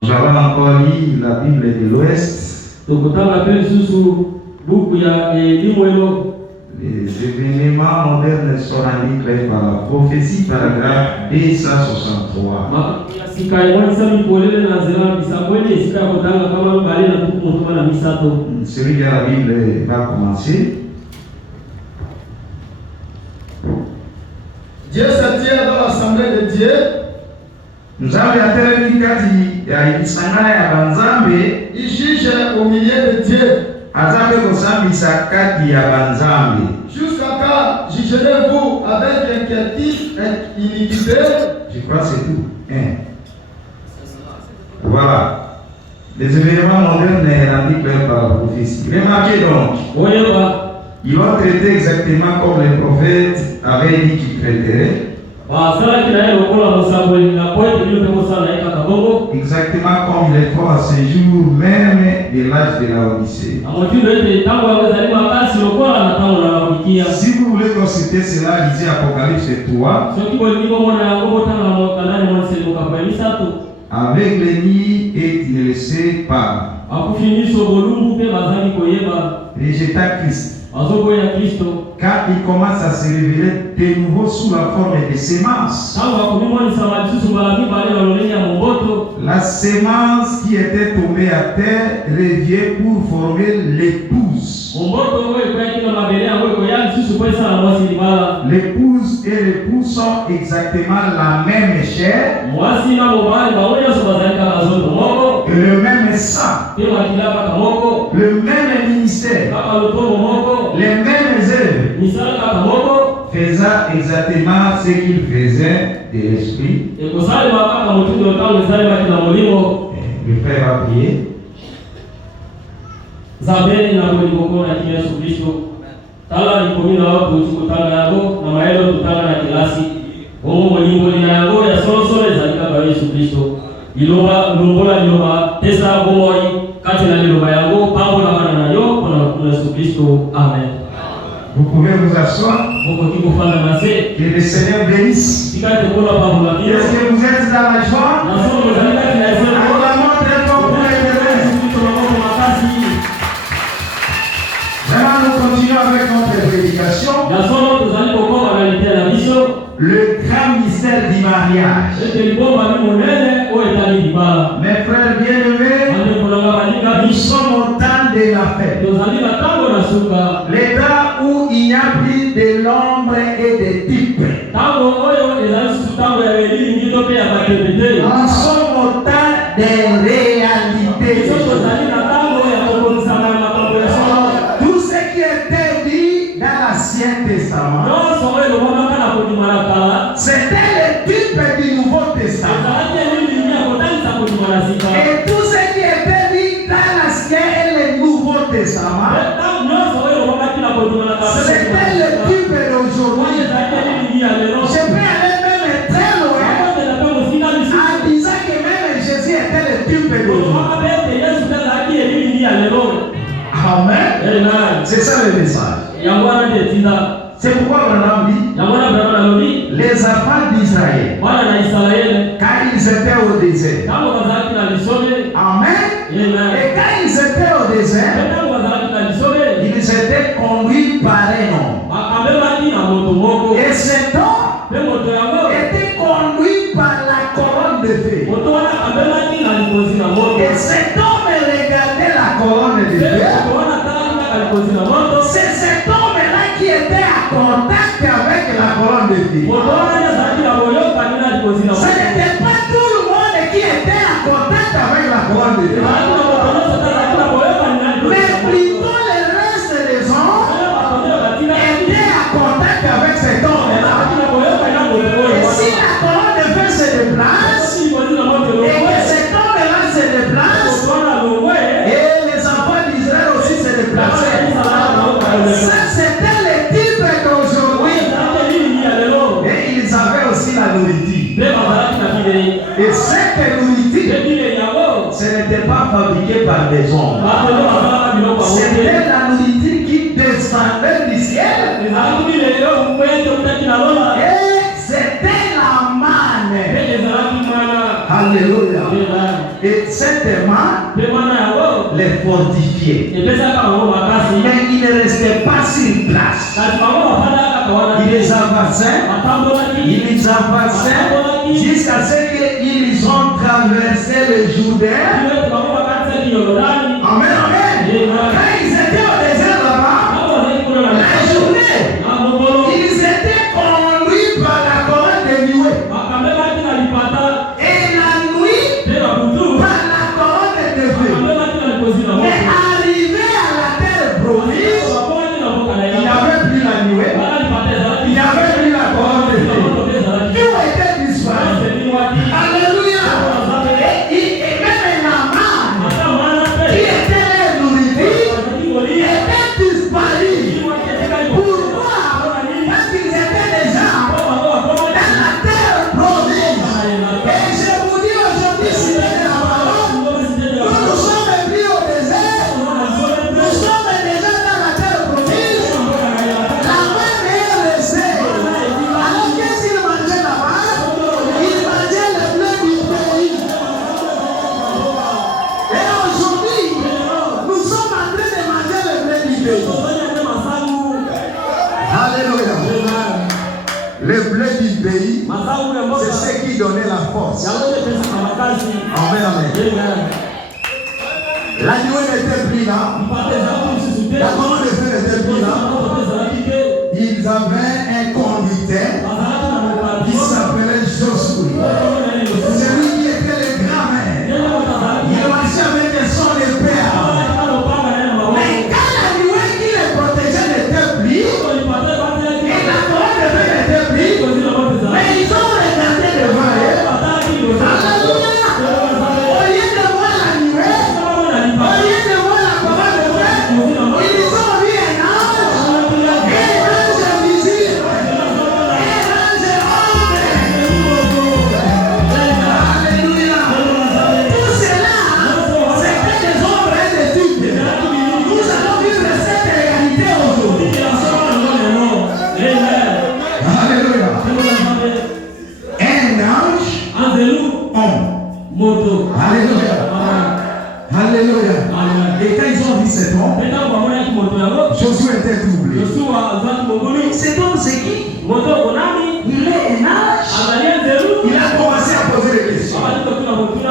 Nous avons encore lu la Bible de l'Ouest. Les événements modernes sont indiqués par la prophétie, paragraphe 263. Celui de la Bible va commencer. Dieu se tient dans l'assemblée de Dieu. Nous avons il juge au milieu de Dieu. Jusqu'à quand jugerez-vous avec inquiétude et iniquité? Je crois que c'est tout. Voilà. Les événements modernes rendus clairs par la prophétie. Remarquez donc, ils vont traiter exactement comme les prophètes avaient dit qu'ils traiteraient. Exactement comme il est fort à ce jour même de l'âge de la Odyssée. Si vous voulez consulter cela, lisez Apocalypse 3. Avec les nids et tu ne le sais pas. Rejeta Christ. Quand il commence à se révéler de nouveau sous la forme de semences. La semence qui était tombée à terre revient pour former l'épouse. L'épouse et l'époux sont exactement la même chair et le même sang, le même ministère, les mêmes œuvres, faisant exactement ce qu'il faisait de l'esprit. Le frère va prier. Tala nikomina watu uchukutanga yabo na maelo tutanga na kilasi omo molimbo lina yango ya solo ezalika ba Yesu Kristo iloba lumbola liloba tesa bomoi kati na liloba yango pambo na bana na yo kuna Yesu Kristo. Amen. Vous pouvez vous asseoir. Que le Seigneur bénisse. Est-ce que vous êtes dans la joie? Vraiment, nous continuons avec notre prédication. Le grand mystère du mariage. Mes frères bien-aimés, nous sommes au temps de la fête. L'état où il n'y a plus de l'ombre et de type. Nous sommes au temps des réalités. Tout ce qui était dit dans l'Ancien Testament, c'était le type du Nouveau Testament. Et tout ce qui était dit dans l'Ancien et le Nouveau Testament, c'était le type d'aujourd'hui. Je peux aller même très loin en disant que même Jésus était le type d'aujourd'hui. Amen. C'est ça le message. C'est pourquoi on dit les enfants d'Israël, quand ils étaient au désert. Amen. Et quand ils étaient au désert, ils étaient conduits par un homme. Et cet homme était conduit par la colonne de feu. Et cet homme regardait la colonne de feu. C'est cet homme-là qui était à contact avec la colonne de feu. Ce n'était pas tout le monde qui était à contact avec la colonne de feu. Mais plutôt le reste des hommes étaient à contact avec cet homme-là. Et si la colonne de feu se déplace, et que cet homme-là se déplace, et les enfants d'Israël aussi se déplaçaient. Ça, c'était le type d'aujourd'hui. Et ils avaient aussi la nourriture. Et cette nourriture, ce n'était pas fabriqué par des hommes. C'était la nourriture qui descendait du ciel. Et c'était la manne. Alléluia. Et cet aimant les fortifiait. Mais il ne restait pas sur place. Il les avançait jusqu'à ce qu'ils ont traversé le Jourdain. Amen, amen. Quand ils étaient au désert là-bas, la journée, ils étaient conduits par la colonne de nuée. Et la nuit, par la colonne de feu. Mais arrivé à la terre promise, il n'y avait plus la nuée, il n'y avait plus la colonne de feu. Tout était disparu. Alléluia. Et même la manne qui était nourriture était disparue. Pourquoi? Parce qu'ils étaient déjà dans la terre promise. Et je vous dis aujourd'hui, si vous êtes nous sommes venus au désert, nous sommes déjà dans la terre promise. La manne est restée. Alors qu'est-ce qu'ils mangeaient là-bas? Ils mangeaient le blé du pays. Et aujourd'hui, nous sommes en train de manger le blé du pays. Alléluia. Le blé du pays, c'est ce qui donnait la force. Amen, amen. La nuée n'était plus là. La colonne de feu n'était plus là. Ils avaient un conducteur qui s'appelait Josué. C'est lui qui était le grand-mère. Il marchait avec son père. Mais quand la nuée qui les protégeait n'était plus, et la colonne de feu n'était plus, mais ils ont regardé devant eux. Alléluia. Au lieu de voir la nuée, au lieu de voir la colonne de feu, ils ont vu un ange, et l'ange visible, et l'ange ombre. Alléluia. Tout cela, c'était des ombres et des types. Nous allons vivre cette réalité aujourd'hui. Alléluia. Un ange ombre. Alléluia. Alléluia. Et quand ils ont vu cet homme, Josué était troublé. Cet homme, c'est qui? Il est un ange. Il a commencé à poser des questions.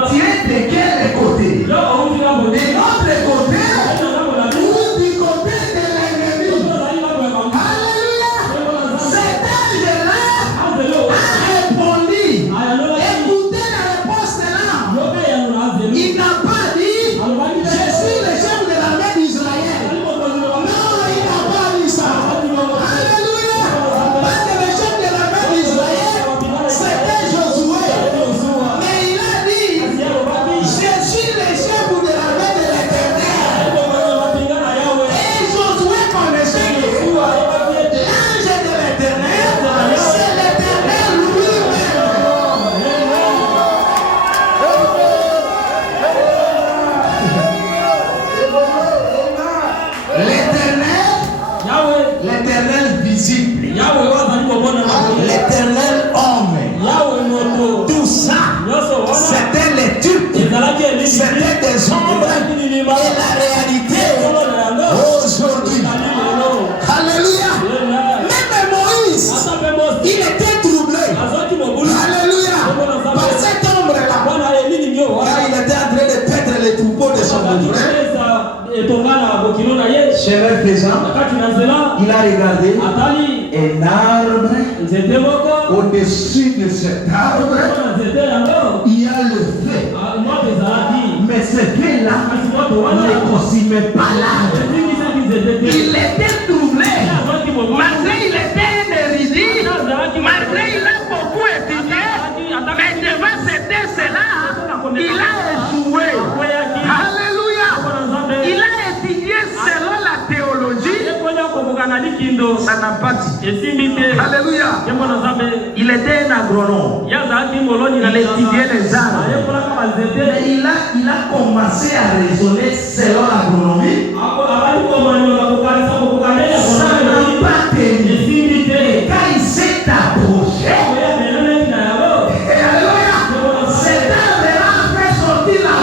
Tu es de quel côté? De notre côté ou du côté de l'ennemi? Alléluia. Cet ange-là a répondu. Écoutez la réponse de l'ange. Il n'a pas dit je suis le chef de l'armée d'Israël. Non, il n'a pas dit ça. Alléluia. Parce que le chef de l'armée d'Israël, c'était Josué. Mais il a dit je suis le chef de l'armée de l'Éternel. Et Josué connaissait que l'ange de l'Éternel, c'est l'Éternel lui-même. L'éternel visible, l'éternel homme, tout ça, c'était les types, c'était des ombres et la réalité aujourd'hui. Alléluia. Même Moïse, il était troublé. Alléluia. Par cette ombre-là, car il était en train de perdre les troupeaux de son frère. Chemin faisant, il a regardé un arbre. Au-dessus de cet arbre, il y a le feu. Mais ce feu-là ne consumait pas l'arbre. Il était troublé. Malgré il était un érudit, malgré il a beaucoup étudié, mais devant cet cela, il a échoué. Alléluia. Il a étudié selon la théologie. Ça n'a pas dit. Alléluia. Il était un agronome. Il étudiait les arbres. Mais il a commencé à raisonner selon l'agronomie. Ça n'a pas tenu. Et quand il s'est approché, cet arbre a fait sortir la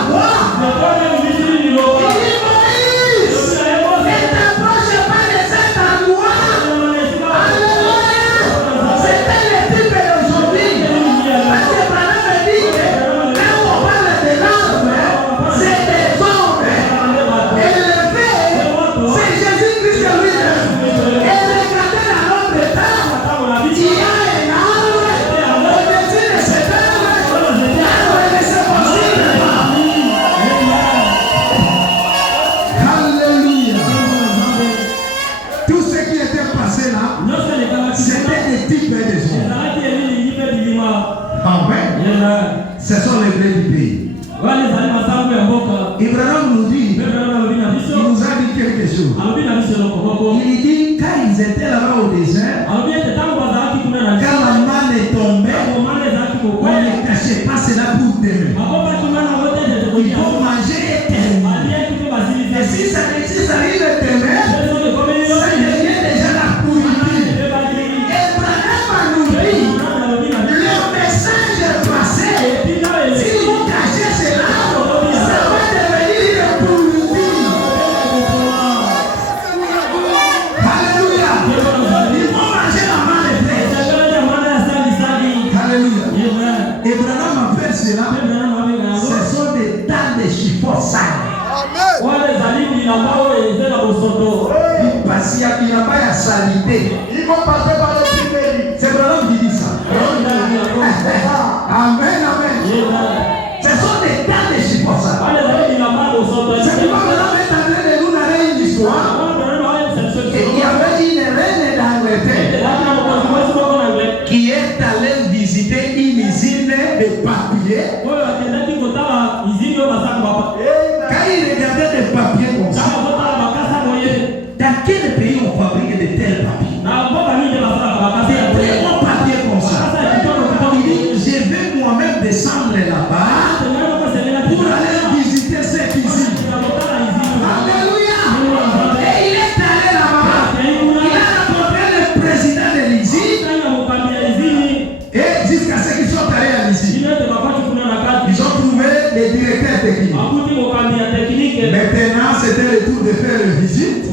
Abraham nous dit, il nous a dit quelque chose. Il dit, quand ils étaient là-bas au désert, quand la manne est tombée, on ne cachait pas cela pour demain. Il faut manger et terminer. Et si ça arrive demain, ça devient déjà la pourriture. Abraham nous dit, le message est passé. Si vous cachez cela, ça va devenir une pourriture. Alléluia. Il faut manger la manne et alléluia. Abraham appelle cela, ce sont des tas de chiffons sales. Parce qu'il n'y a pas de salité. Ils vont passer par le privé. C'est Abraham qui dit ça. Amen, amen. Ce sont des tas de chiffons sales. C'est pourquoi Abraham est en train de nous narrer une histoire. Et il y avait une reine d'Angleterre qui est allée visiter une usine de papier. Quand il regardait des papiers comme ça, dans quel pays on fabrique de tels papiers? Des très bons papiers comme ça. Il dit, je vais moi-même descendre là-bas pour aller visiter cette usine. Alléluia! Et il est allé là-bas. Il a rencontré le président de l'usine. Et jusqu'à ce qu'ils soient allés à l'usine, ils ont trouvé les directeurs techniques. Maintenant, c'était le tour de faire une visite.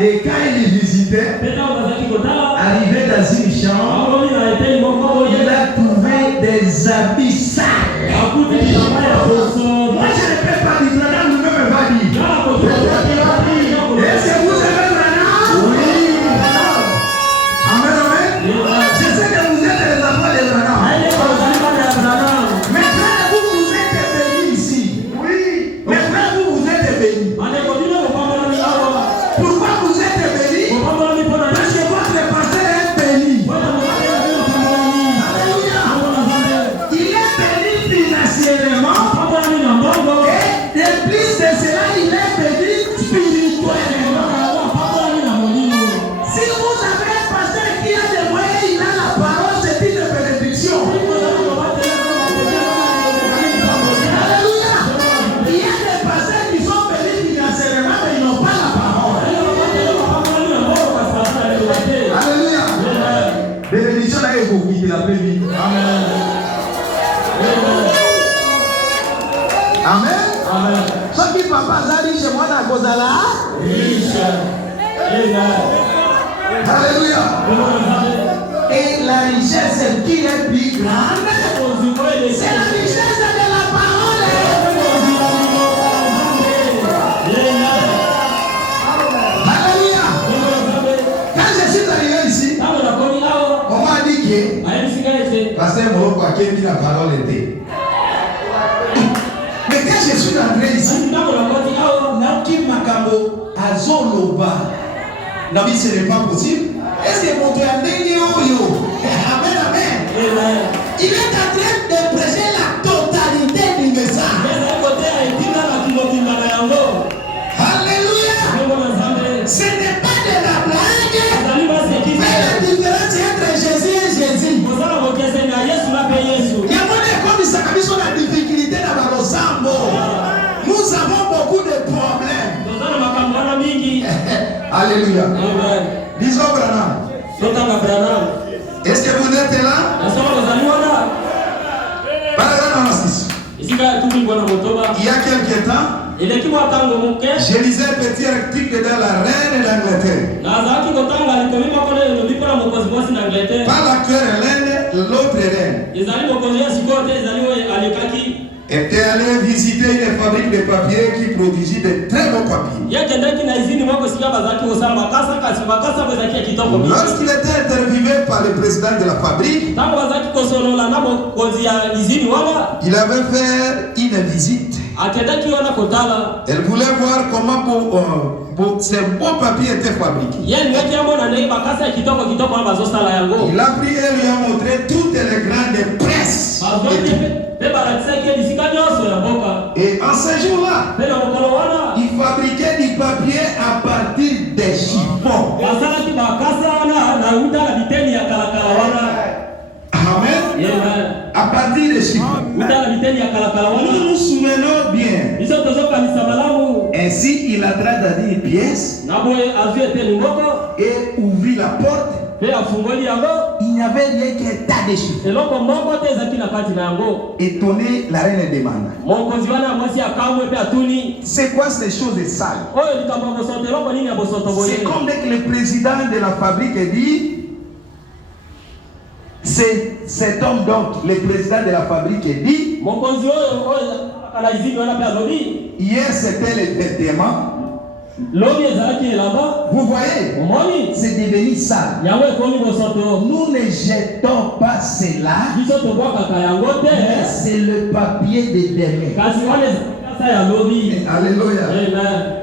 Et quand il visitaient, arrivé dans une chambre, il a trouvé des habits sales. Moi, je ne peux pas dire, Branham lui-même va dire. Est-ce que vous avez Branham? Oui. Amen, amen. Je sais que vous êtes les enfants de Branham. Maintenant, vous êtes bénis ici. Oui. Maintenant, vous êtes bénis. Pourquoi vous êtes bénis? Parce que votre pasteur est béni. Alléluia. Il est béni financièrement. Et de plus de cela, il est béni spirituellement. Si vous avez un pasteur qui a des moyens, il a la parole, c'est une bénédiction. Alléluia. Il y a des pasteurs qui sont bénis financièrement, mais ils n'ont pas la parole. Alléluia. Bénédiction là est beaucoup, il a prévu. Amen. Amen. Ce qui papa a dit chez moi dans Kozala. Alléluia. Et la richesse qui est plus grande, c'est la richesse de la parole. Alléluia. Quand je suis arrivé ici, on m'a dit que Pasteur Moroko a dit la parole était. Mais quand je suis entré ici, Naoki Makambo Azoloba, Nabi, ce n'est pas possible. Est-ce que mon Dieu a dit yo? Amen, amen. Il est en train de prêcher la totalité du message. Alléluia. Ce n'est pas de la blague. Mais la différence entre Jésus et Jésus. Il y a comme ça, la difficulté dans le sambo. Nous avons beaucoup de problèmes. Alléluia. Disons Branham. Est-ce que vous êtes là? Il y a quelques temps, je lisais un petit article dans la Reine d'Angleterre. Pas l'actuelle reine, l'autre reine était allé visiter une fabrique de papier qui produisait de très bons papiers. Lorsqu'il était interviewé par le président de la fabrique, il avait fait une visite. Elle voulait voir comment ces beaux papiers étaient fabriqués. Il a pris et lui a montré toutes les grandes presses. Et en ce jour-là, ils fabriquaient du papier à partir des chiffons. Amen. À partir des chiffons. Nous nous souvenons bien. Ainsi, il a traduit une pièce et ouvrit la porte. Il n'y avait rien qu'un tas de chiffons. Étonné, la reine demanda: c'est quoi ces choses sales? C'est comme dès que le président de la fabrique dit, cet homme donc, le président de la fabrique dit, hier c'était le vêtement. Vous voyez, c'est devenu sale. Nous ne jetons pas cela, mais c'est le papier de demain. Alléluia.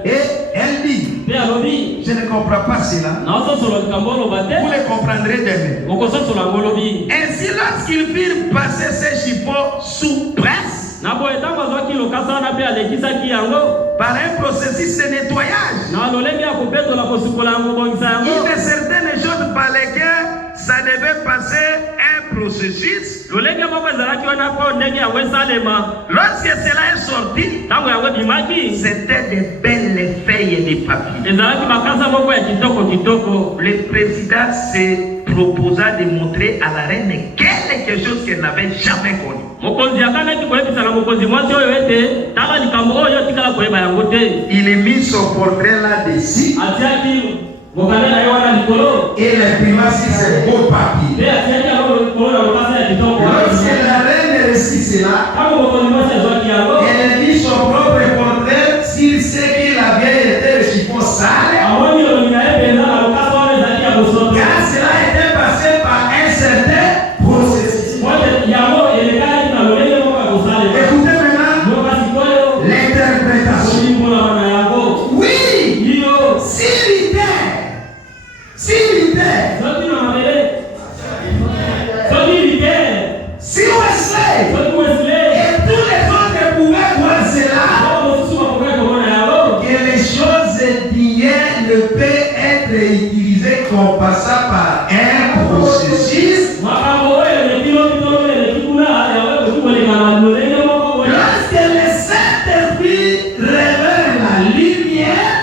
Et elle dit, je ne comprends pas cela. Vous le comprendrez demain. Ainsi, lorsqu'ils virent passer ces chiffons sous presse, par un processus de nettoyage, il y a certaines choses par lesquelles ça devait passer un processus. Lorsque cela est sorti, c'était de belles feuilles de papier. Le président s'est proposa de montrer à la reine quelque chose qu'elle n'avait jamais connu. Il mit son portrait là-dessus et l'imprima sur ce beau papier. Lorsque la reine reçut cela, elle mit son propre portrait sur ce qu'il avait été le chiffon sale. Car cela était passé par un certain processus. Écoutez maintenant l'interprétation. Oui, si Wesley et tous les autres pouvaient voir cela, que les choses d'hier ne peuvent être utilisées qu'en passant par un processus. Lorsque le Saint-Esprit révèle la lumière,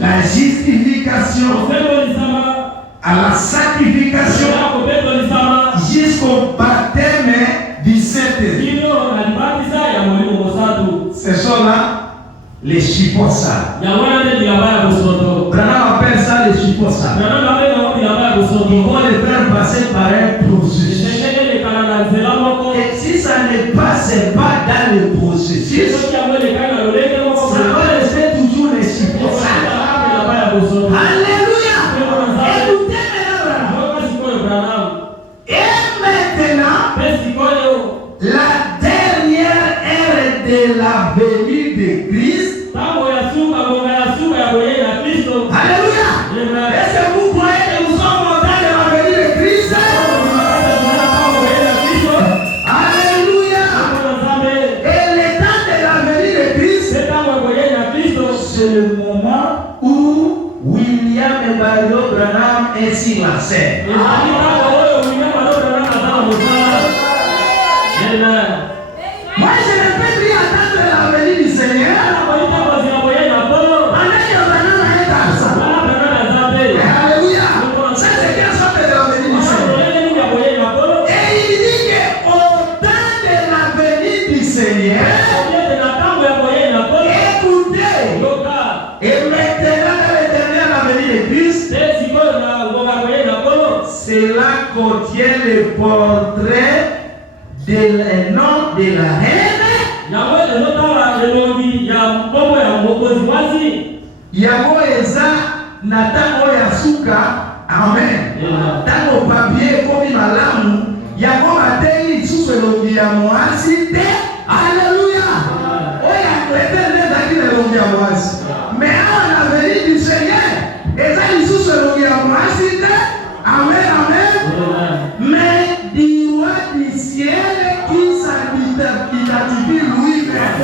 la justification, à la sanctification, jusqu'au baptême du Saint-Esprit. Ce sont là les chiffons sales. Branham appelle ça les chiffons sales. Ils vont les faire passer par un processus. Et si ça ne passe pas dans le processus, ça va rester toujours les chiffons sales. Alléluia. Écoutez maintenant. Et maintenant, la dernière ère de la venue de Christ. Alléluia. Est-ce que vous croyez que nous sommes au temps de la venue de Christ? Alléluia. Et le temps de la venue de Christ, c'est le moment où William et Mario Branham est sur la scène. Moi, je ne peux plus attendre la venue du Seigneur. Alléluia. Ça, c'est quelle sorte de la venue du Seigneur? Et il dit qu'au temps de la venue du Seigneur, écoutez, et maintenant dans l'éternel la venue de Christ, cela contient le portrait de nom de la reine. Yango eza na tango ya suka. Amen. Tango papier komi malamu yango bateli lisusu elongi ya mwasi te. Alléluia. Oya kwetende ezaki na elongi ya mwasi. Mais awa na venue du Seigneur eza lisusu elongi ya mwasi te. Amen, amen. Mais du roi du ciel qui s'habille identifie lui-même.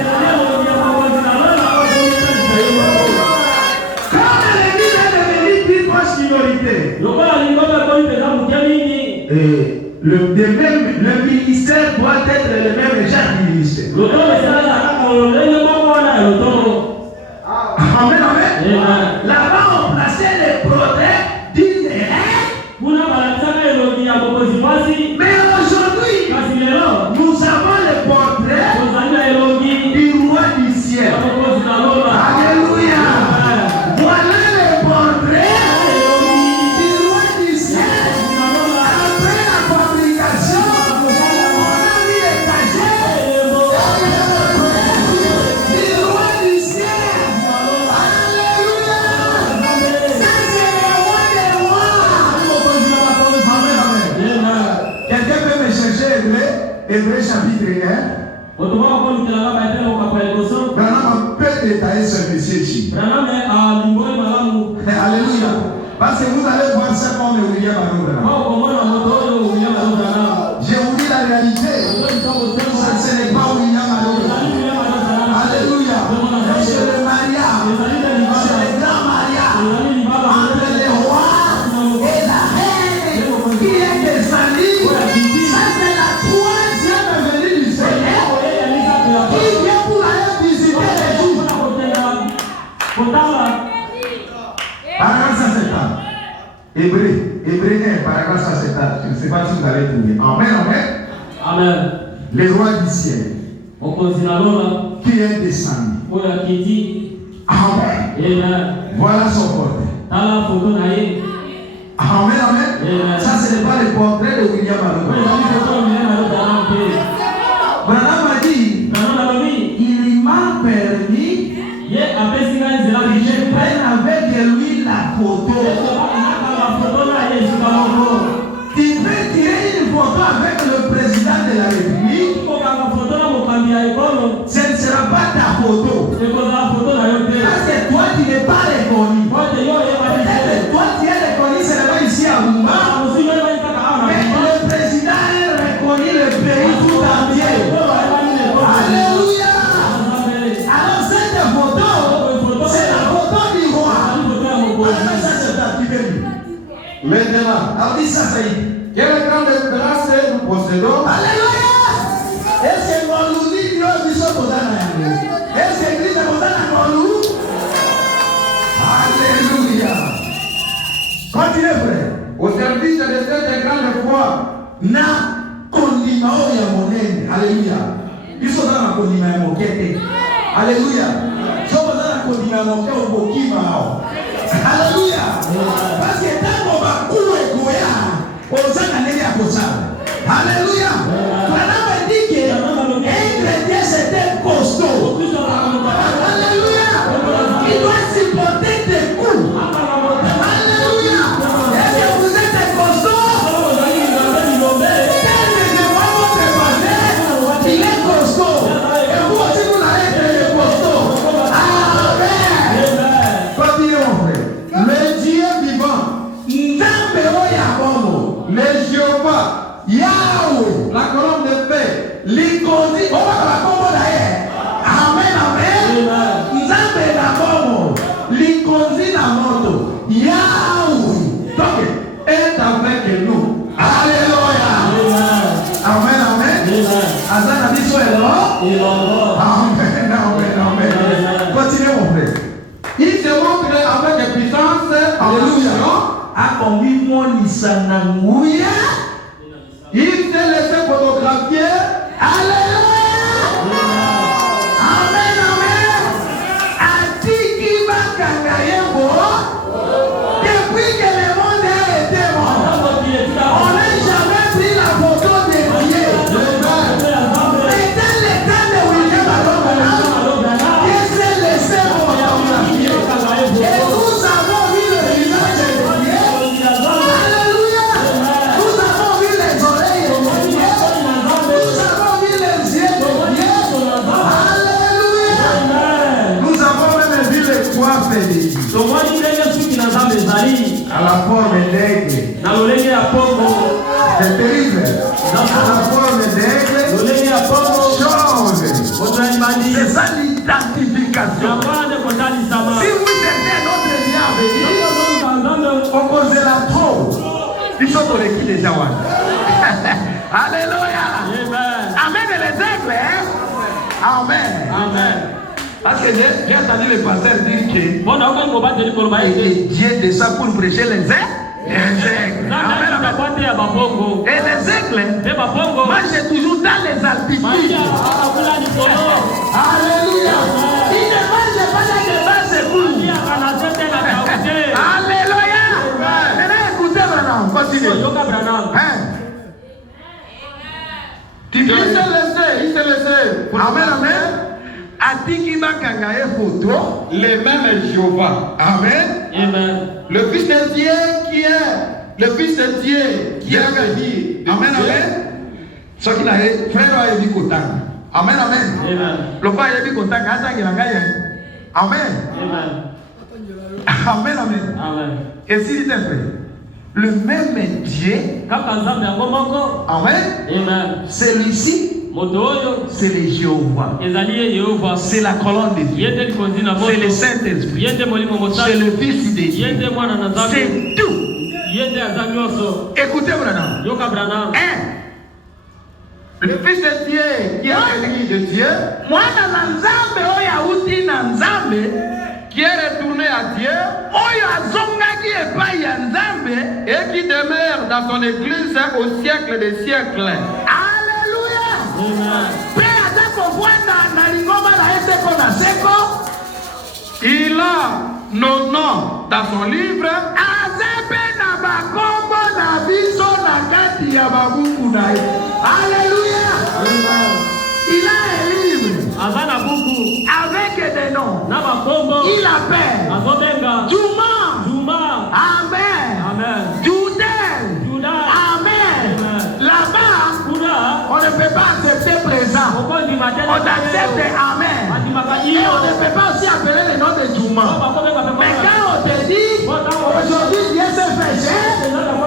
Comme l'ennemi est devenu plus proche minorité. Le ministère doit être le même genre de ministère. Amen, amen. Là-bas, on plaçait les portraits d'une reine. Mais aujourd'hui, nous avons le portrait du roi du ciel. Alléluia. Voilà le portrait du roi du ciel. Après la fabrication, on a mis les cachets du roi du ciel. Alléluia. Ça, c'est le roi des rois. Amen, amen. Quelqu'un peut me chercher Hébreu chapitre 1. Branham peut détailler ce monsieur-ci. Alléluia. Parce que vous allez voir ça comme William Branham. J'ai oublié la réalité. Ça, ce n'est pas William Branham. Alléluia. C'est le mariage. C'est le grand mariage entre le roi et la reine qui est descendu. Ça, c'est la troisième venue du Seigneur qui vient pour aller visiter les Juifs. Paragraphe 170. Hébreu 1, paragraphe 170. Je ne sais pas si vous allez trouver. Amen, amen. Amen. Le roi du ciel qui est descendu. Amen. Voilà son portrait. Amen, amen. Ça, ce n'est pas le portrait de William Branham. Branham a dit, il m'a permis que je prenne avec lui la photo. Tu peux tirer une photo avec le président de la République. Ce ne sera pas ta photo. Parce que toi, tu n'es pas reconnu. Peut-être toi, tu es reconnu seulement ici à Mumba. Mais le président est reconnu le pays tout entier. Alléluia. Alors cette photo, c'est la photo du roi. Alors ça, c'est activé. Maintenant, Alors dis ça, ça y est. quelle grande grâce nous possédons. Alléluia. Est-ce que nous dit que nous sommes aux ânes? Est-ce que Christ est aux ânes? Alléluia. Continuez, frère. Au service de cette grande foi. Na kondima oya monene. Alléluia. Ils sont dans la kondima ya mokete. Alléluia. Ils sont dans la kondima ya mokete au bokima. Alléluia. Parce que tant qu'on va couler goya, on s'en a n'ayé à cause. Alléluia. Branham dit que un chrétien c'était costaud. Alléluia. Il doit supporter des coups. Alléluia. Est-ce que vous êtes costaud? Il est costaud. Et vous aussi vous allez être costaud. Amen. Continuez mon frère. Le Dieu vivant, Nzambe oya bomo. le Jéhovah, Yahweh. la colonne de paix, Likozi oba la bomo na ye. Amen, amen. Nzambe na bomo. Likozi na moto. Yahweh. Donc est avec nous. Alléluia. Amen, amen. Azana biso elo. Amen, amen, amen. Continuez mon frère. Il se montre avec puissance, Alléluia. Akombi monisa na nguya. il s'est laissé photographier. Alléluia. Amen, amen. Atiki bakanga yebo. Depuis que le monde a été mort, on n'a jamais pris la photo de Dieu. Mais dans le temps de William Branham, il s'est laissé photographier. Et nous avons vu le visage de Dieu. Alléluia. Nous avons vu les oreilles de Dieu. Nous avons vu les yeux de Dieu. Alléluia. Nous avons même vu les coiffes de Dieu. À la forme d'aigle. C'est terrible. À la forme d'aigle. Chose purification. Si vous êtes notre diable, on cause la trop. Ils sont pour l'équipe des Jawan. Alléluia. Amen. Les aigles. Amen. Amen. Parce que j'ai entendu le pasteur dire que Dieu descend pour prêcher les aigles. Et les aigles, moi j'ai toujours dans les altitudes. Alléluia. Il ne mange pas dans les basses couilles. Alléluia. Maintenant écoutez Branham, continuez. Il s'est laissé. Amen, amen. Les mêmes Jéhovah. Amen. Amen. Le Fils de Dieu qui est venu. Amen, amen. Ce qui n'a frère a dit Amen, amen. Le père a dit Amen. Amen, amen. Et s'il est vrai, le même Dieu, amen. Celui-ci, c'est le Jéhovah. C'est la colonne de Dieu. C'est le Saint-Esprit. C'est le Fils de Dieu. C'est tout. Écoutez Branham. Le Fils de Dieu qui est l'ennemi de Dieu, qui est retourné à Dieu, et qui demeure dans son église au siècle des siècles. Il a nos noms dans son livre. Alléluia. Il a un livre avec des noms. Il appelle Juma. Amen. Judel. Amen. Là-bas, on ne peut pas accepter présent. On accepte Amen. Et on ne peut pas aussi appeler le nom de Juma. Mais quand on te dit, aujourd'hui Dieu s'est fait chair,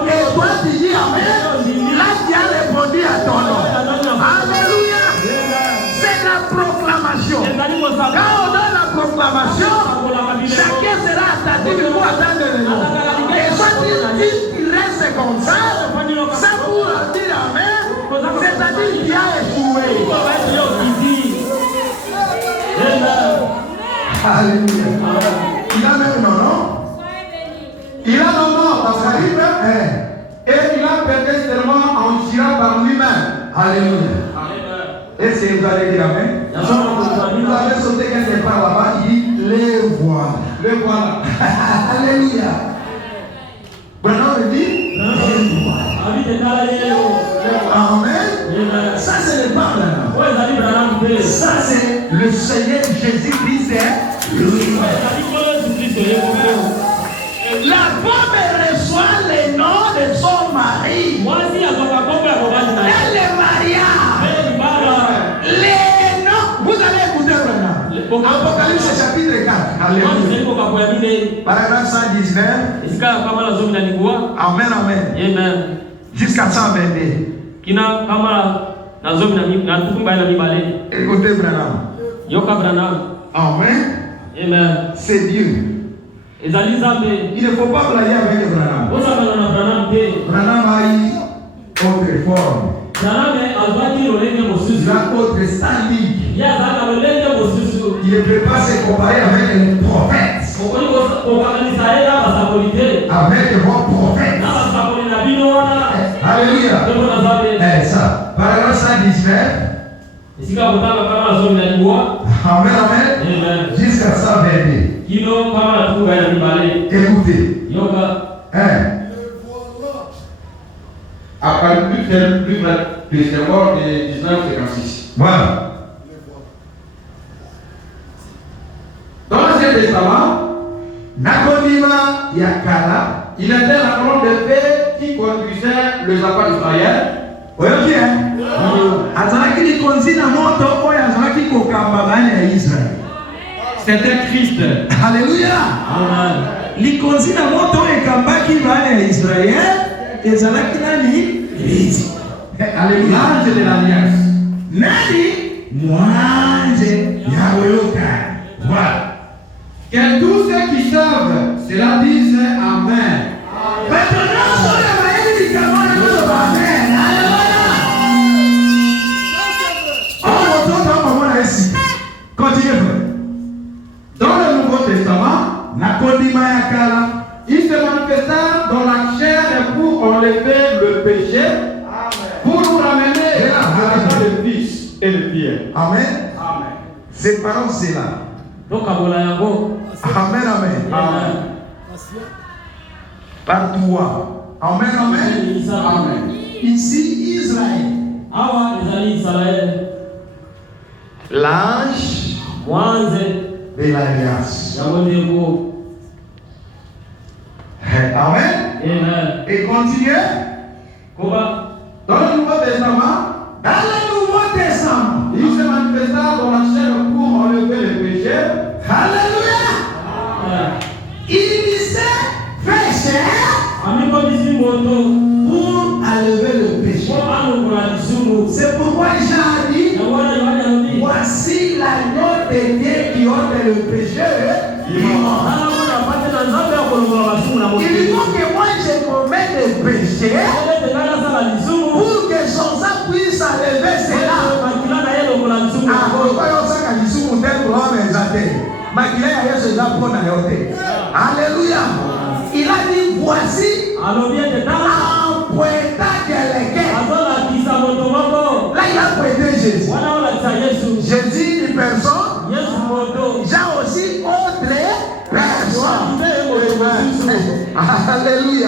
et toi tu dis Amen, là tu as répondu à ton nom. Alléluia. C'est la proclamation. Quand on donne la proclamation, chacun sera attentif pour attendre le nom. Et soit il reste comme ça, sans pour dire Amen, c'est-à-dire qu'il a échoué. Alléluia. Il a même un nom. Il a un nom dans sa Bible. Et il a perdu seulement en tirant par lui-même. Alléluia. Est-ce que vous allez dire Amen? Vous avez sauté quelque part là-bas, il dit les voilà. Les voilà. Alléluia. Maintenant, il dit les voilà. Amen. Ça, c'est le Père. Ça, c'est le Seigneur Jésus-Christ. La femme reçoit le nom de son mari. Elle est mariée. Les noms. Vous allez écouter maintenant. Apocalypse chapitre 4. Alléluia. Paragraphe 119. Amen, amen. Jusqu'à 122. Écoutez Branham. Amen. C'est Dieu. Il ne faut pas blaguer avec Branham. Branham a eu autre forme. Il a autre standing. Il ne peut pas se comparer avec les prophètes. Avec vos prophètes. Alléluia. Ça. Paragraphe 119. Amen, amen. Jusqu'à 122. Écoutez. Apocalypse de Seigneur de 1956. Voilà. Dans l'Ancien Testament, Nakonima Yakala, il était la colonne de paix qui conduisait les enfants d'Israël. Oui, bien. Azalaki ni konzina moto oya azalaki kokamba bana ya Israël. C'était Christ. Alléluia. Amen. Likonzina moto ekambaki bana ya Israël ezalaki nani? Kristo. Alléluia. L'ange de l'alliance. Nani? Mwanje ya weuka. Voilà. Que tous ceux qui savent, cela disent Amen. Maintenant, sur la maladie du camion, il faut le Amen. On retourne dans le moment ici. Continuez. Dans le Nouveau Testament, il se manifesta dans la chair pour enlever le péché, pour nous ramener à le Fils et le Père. Amen. Amen. Ces paroles, c'est là. Donc, à mon avis, Amen, amen. amen. Par toi. Amen, amen. Amen. Ici, Israël. Awa, les amis Israël. L'âge Mwanze. de l'alliance. Yamodebo. Amen. Amen. Et continuez. Comment? Dans le Nouveau Testament, Dans le Nouveau Testament. il se manifesta dans la chair pour enlever le péché. Alléluia. Il s'est fait chair Ami ko bisi moto. pour enlever le péché. Ko anu kura disumu. C'est pourquoi Jean a dit, Yawana yawana yaudi. voici l'agneau de Dieu qui ôte le péché. Ala mwana pate na nzambe ya kolongola basumu na Il moto. faut que moi je commette des péchés Ele te kala sala disumu. pour que son sang puisse enlever cela. Makila na yelo kola disumu. Ah, pourquoi on sait que Jésus nous donne pour l'homme exalté? Malgré la Yesu déjà pour la yote. Alléluia. Il a dit voici Alors bien de tala. en pointant quelqu'un. Azola kisa moto moko. Là, il a pointé Jésus. Wana ola kisa Yesu. Jésus, une personne. Yesu moto. Jean aussi, autre personne. Alléluia.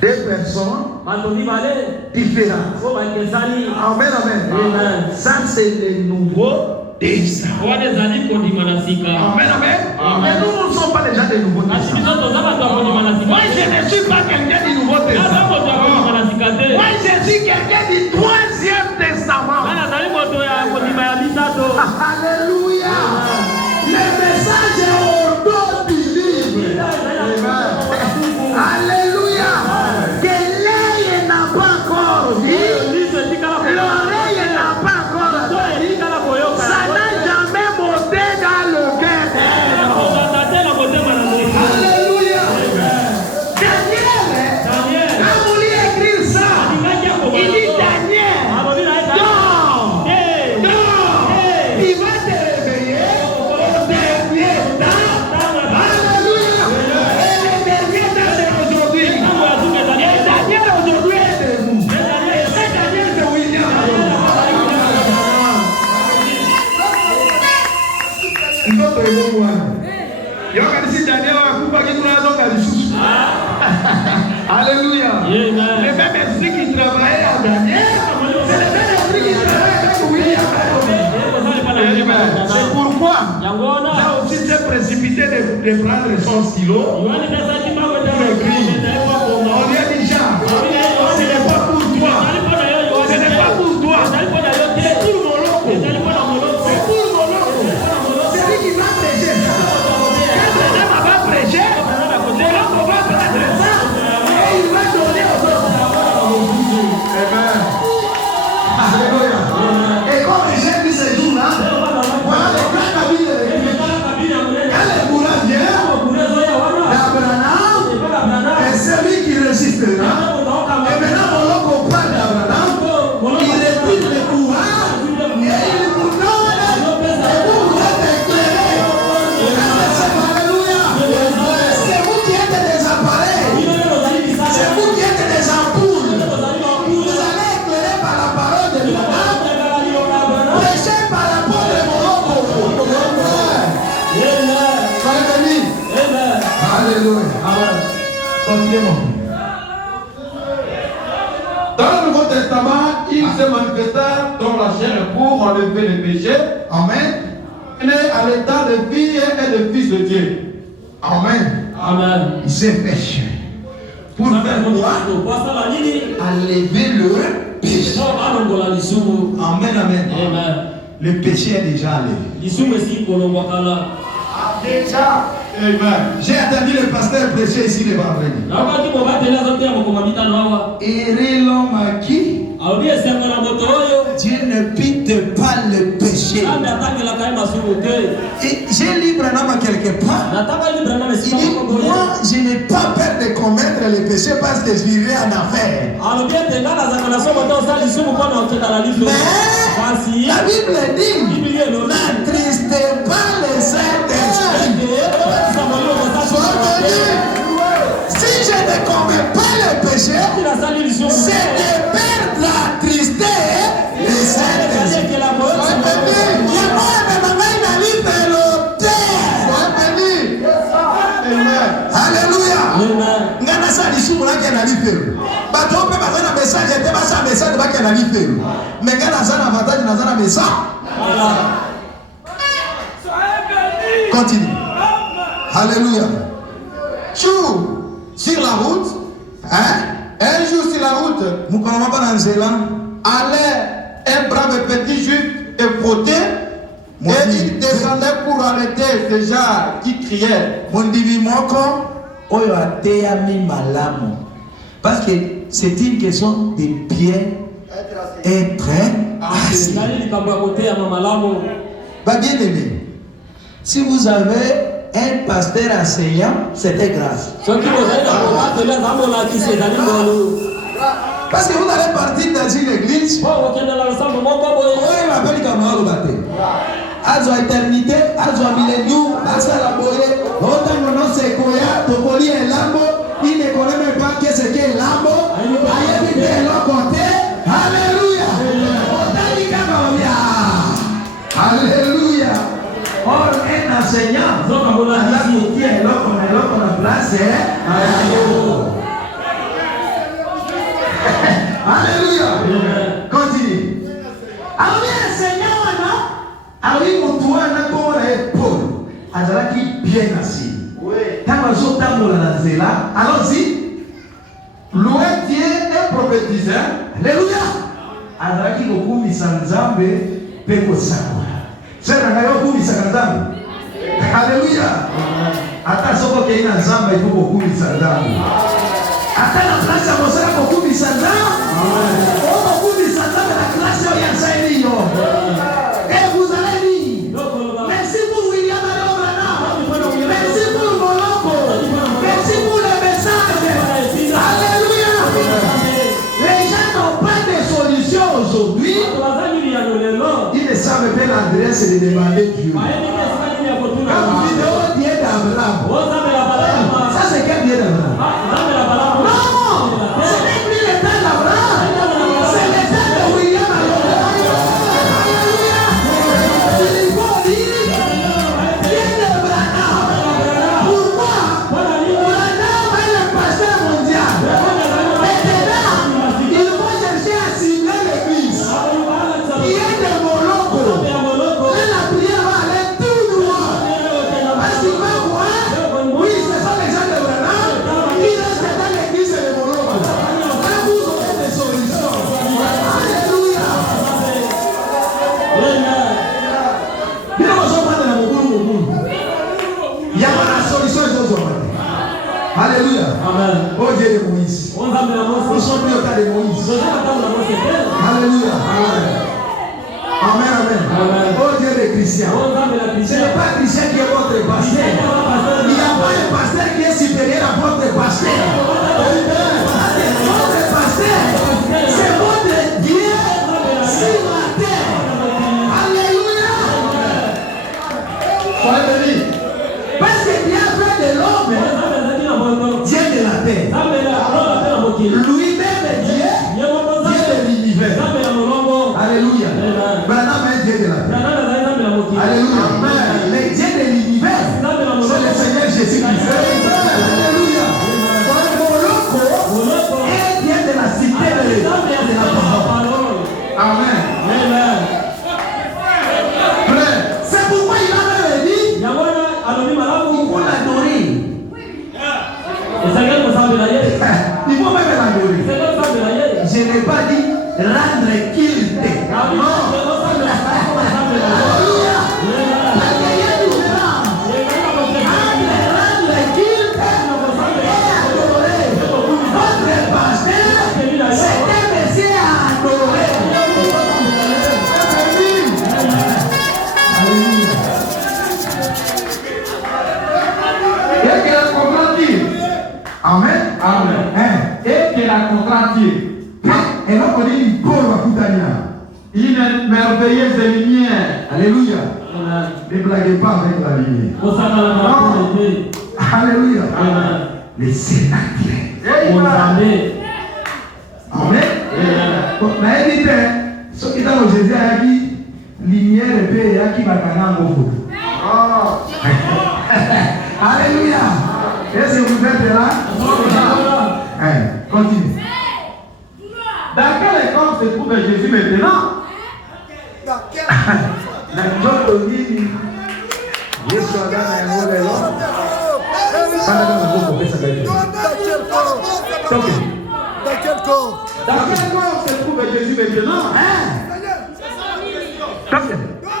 Deux personnes Mantoni bale. différentes. Ko bakezani. Amen, amen. Amen. Ça, c'est le nouveau testament. Wana zali kondima na sika. Amen, amen. Mais nous ne sommes pas les gens du nouveau Asi testament. biso tozaba to kondima na sika. Moi, je ne suis pas quelqu'un du nouveau Asa testament. moto ya kondima na sika te. Moi, je suis quelqu'un du troisième testament. Wana zali moto ya kondima ya misato. Alléluia. Le message est au dos du livre. Alléluia. Que l'œil n'a pas encore vu, l'oreille n'a pas encore entendu, ça n'a jamais monté dans le cœur. Alléluia. Daniel, quand vous lui écrire ça, il dit Daniel, dors, il va te réveiller au dernier temps. Alléluia. Et le dernier temps c'est aujourd'hui. Et Daniel aujourd'hui est debout. Et c'est Daniel de William. Ndoto ebo mwana. Yoka nisi Daniel wakupa kitu nazo kalisusu. Alléluia. Amen. Le même esprit qui travaillait à Daniel, c'est le même esprit qui travaille avec William. C'est pourquoi Yangona. Jean aussi s'est précipité de prendre son stylo. Yohani pesa kima kwenda On lui a dit Jean, ce n'est pas pour toi. Ce n'est pas pour toi. C'est pour mon loco. C'est pour mon loco. C'est lui qui va prêcher. Quand le homme va prêcher, le loco va prendre ça et il va donner aux autres. Amen. Alléluia. Et comme j'ai dit ce jour-là, voilà les grands cabines de l'église. Quand les bourras viennent, l'Abraham est celui qui résistera. Et maintenant, mon loco parle d'Abraham. Il répite le pouvoir et il vous donne et vous êtes éclairés. Alléluia. C'est vous qui êtes des appareils. C'est vous qui êtes des ampoules. Vous allez éclairer par la parole de l'Abraham. Prêchez par la parole de mon loco. Alléluia. Continuez-moi. Dans le Nouveau Testament, il se manifesta dans la chair pour enlever les péchés. Amen. Né à l'état de fille et de fils de Dieu. Amen. Amen. Il s'est fait chair. Pour faire quoi? Enlever le péché. Amen, amen. Le péché est déjà enlevé. Déjà. Amen. J'ai entendu le pasteur prêcher ici le vendredi. Errez l'homme à qui Dieu ne pite pas le péché. quelque part. Il dit, moi, je n'ai pas peur de commettre les péchés parce que je vivrai en affaire. Mais la Bible dit, n'attristez pas le Saint-Esprit. Si je ne commets pas le péché, c'est de perdre la tristesse le Saint-Esprit. Alléluia. Ngana sa lisumu na ke na lifelo. Bato pe bazana message te ba sa message ba ke na lifelo. Mais ngana sa na avantage na sa message. Continue. Alléluia. Sur la route, hein? Un jour sur la route, Moukama Bananzela allait un brave petit juif effronté. Et il descendait pour arrêter ces gens qui criaient. Mon divimoko, oyo ateyami malamu. Parce que c'est une question de bien être assis. Bah bien aimé, si vous avez un pasteur enseignant, c'était grâce. Parce que vous allez partir dans une église. Azo éternité, azo millénium, azo la boye, autant non c'est quoi, tokoli est lambo, il ne connaît même pas qu'est-ce qu'est lambo, aïe de l'autre côté, alléluia, alléluia. Or un enseignant, Allah qui tient l'autre la place, alléluia. Continue. Alors bien enseignant, alors il montoua na kora Paul azalaki bien assis. Quand on joue dans la zela, allons-y. Loué Dieu et prophétisant. Alléluia. Azalaki kokumi sanzambe peko sakura. C'est na ngayo kokumi sanzambe. Alléluia. Ata soko ke ina nzamba il faut kokumi sanzambe. Ata la place ya mosala kokumi sanzambe. Oh kokumi sanzambe la classe ya saini yo. Aujourd'hui, ils ne savent pas l'adresse et de demander Dieu. Comme vidéo Dieu d'Abraham. Ça c'est quel Dieu d'Abraham? Non, ce n'est plus le temps d'Abraham. C'est le temps de William. Il faut dire Dieu d'Abraham. Pourquoi? Abraham est le pasteur mondial. Maintenant, il faut chercher à cibler l'église. Il est de Moloko. Et la prière va aller tout droit. Parce qu'il va voir, oui, ce sont les gens d'Abraham qui restent dans l'église de Moloko. Là, vous aurez des solutions. Alléluia. Il y a la solution aux autres. Alléluia. Amen. Oh Dieu de Moïse. Nous sommes plus au cas de Moïse. Alléluia. Amen. Amen. Oh Dieu de Christian. Ce n'est pas Christian qui est votre pasteur. Il n'y a pas un pasteur qui est supérieur à votre pasteur. Votre pasteur, c'est votre Dieu sur la terre. Alléluia. Soyez bénis. Parce que Dieu a fait de l'homme Dieu de la terre. Lui-même est Dieu, Dieu de l'univers. Alléluia. Branham est Dieu de la terre. Alléluia. Mais Dieu de l'univers, c'est le Seigneur Jésus-Christ. Alléluia. Moloko est Dieu de la cité de la parole. Amen. C'est pourquoi il a même dit pour l'adorer. Il faut même l'adorer. Je n'ai pas dit rendre culte. Non. Alléluia. Parce qu'il y a une différence. Rendre culte et adorer. Votre pasteur, c'est un monsieur à adorer. Alléluia. merveilleuse lumière. Alléluia. Ne blaguez pas avec la lumière. Alléluia. Les sénateurs. Amen. Amen. Mais il dit, ce qui est dans le Jésus a dit, lumière et paix, il y a qui va gagner en gros. Alléluia. Est-ce que vous êtes là? Continue. Dans quelle école se trouve Jésus maintenant? Dans quel corps se trouve Jésus maintenant?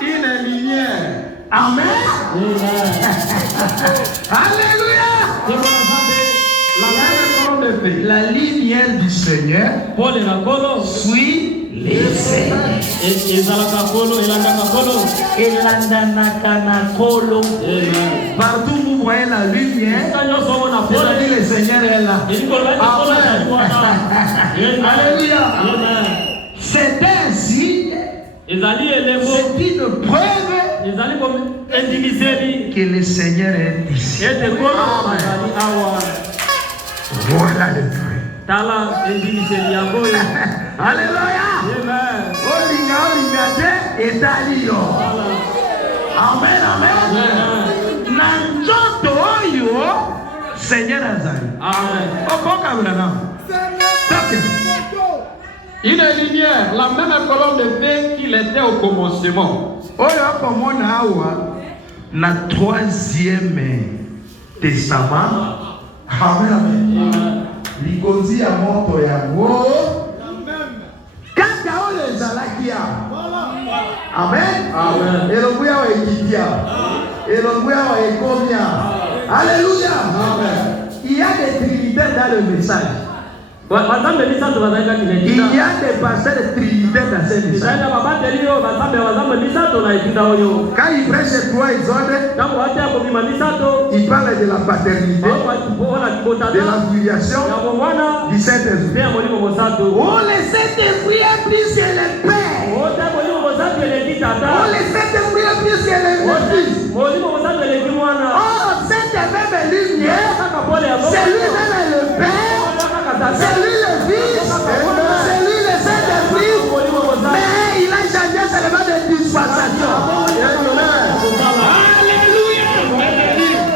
Une lumière. Amen. Alléluia. La lumière du Seigneur suit les Seigneurs. Partout où vous voyez la lumière, c'est-à-dire le Seigneur est là. Amen. Alléluia. C'est un signe, c'est une preuve que le Seigneur est ici. Voilà le vrai. Alléluia. Amen, amen. Nanjoto yo Seigneur azali. Amen. Une lumière, la même colonne de feu qu'il était au commencement. Na troisième testament. Amen, amen. Likonzi ya moto ya go. Kaka ole zalakia. Amen. Amen. Elobuya wa ekitia. Elobuya wa ekomia. Alléluia. Amen. Il y a des trinités dans le message. Il y a des pasteurs de Trinité dans ce message. Quand il prêche 3 exodes, il parle de la paternité, de la filiation, du Saint-Esprit. Oh, le Saint-Esprit est plus que le Père. Oh, le Saint-Esprit est plus que le Fils. Oh, Saint-Esprit est lumière. C'est lui-même le Père. C'est lui le Fils, c'est lui le Saint-Esprit, mais il a changé seulement de dispensation. Alléluia.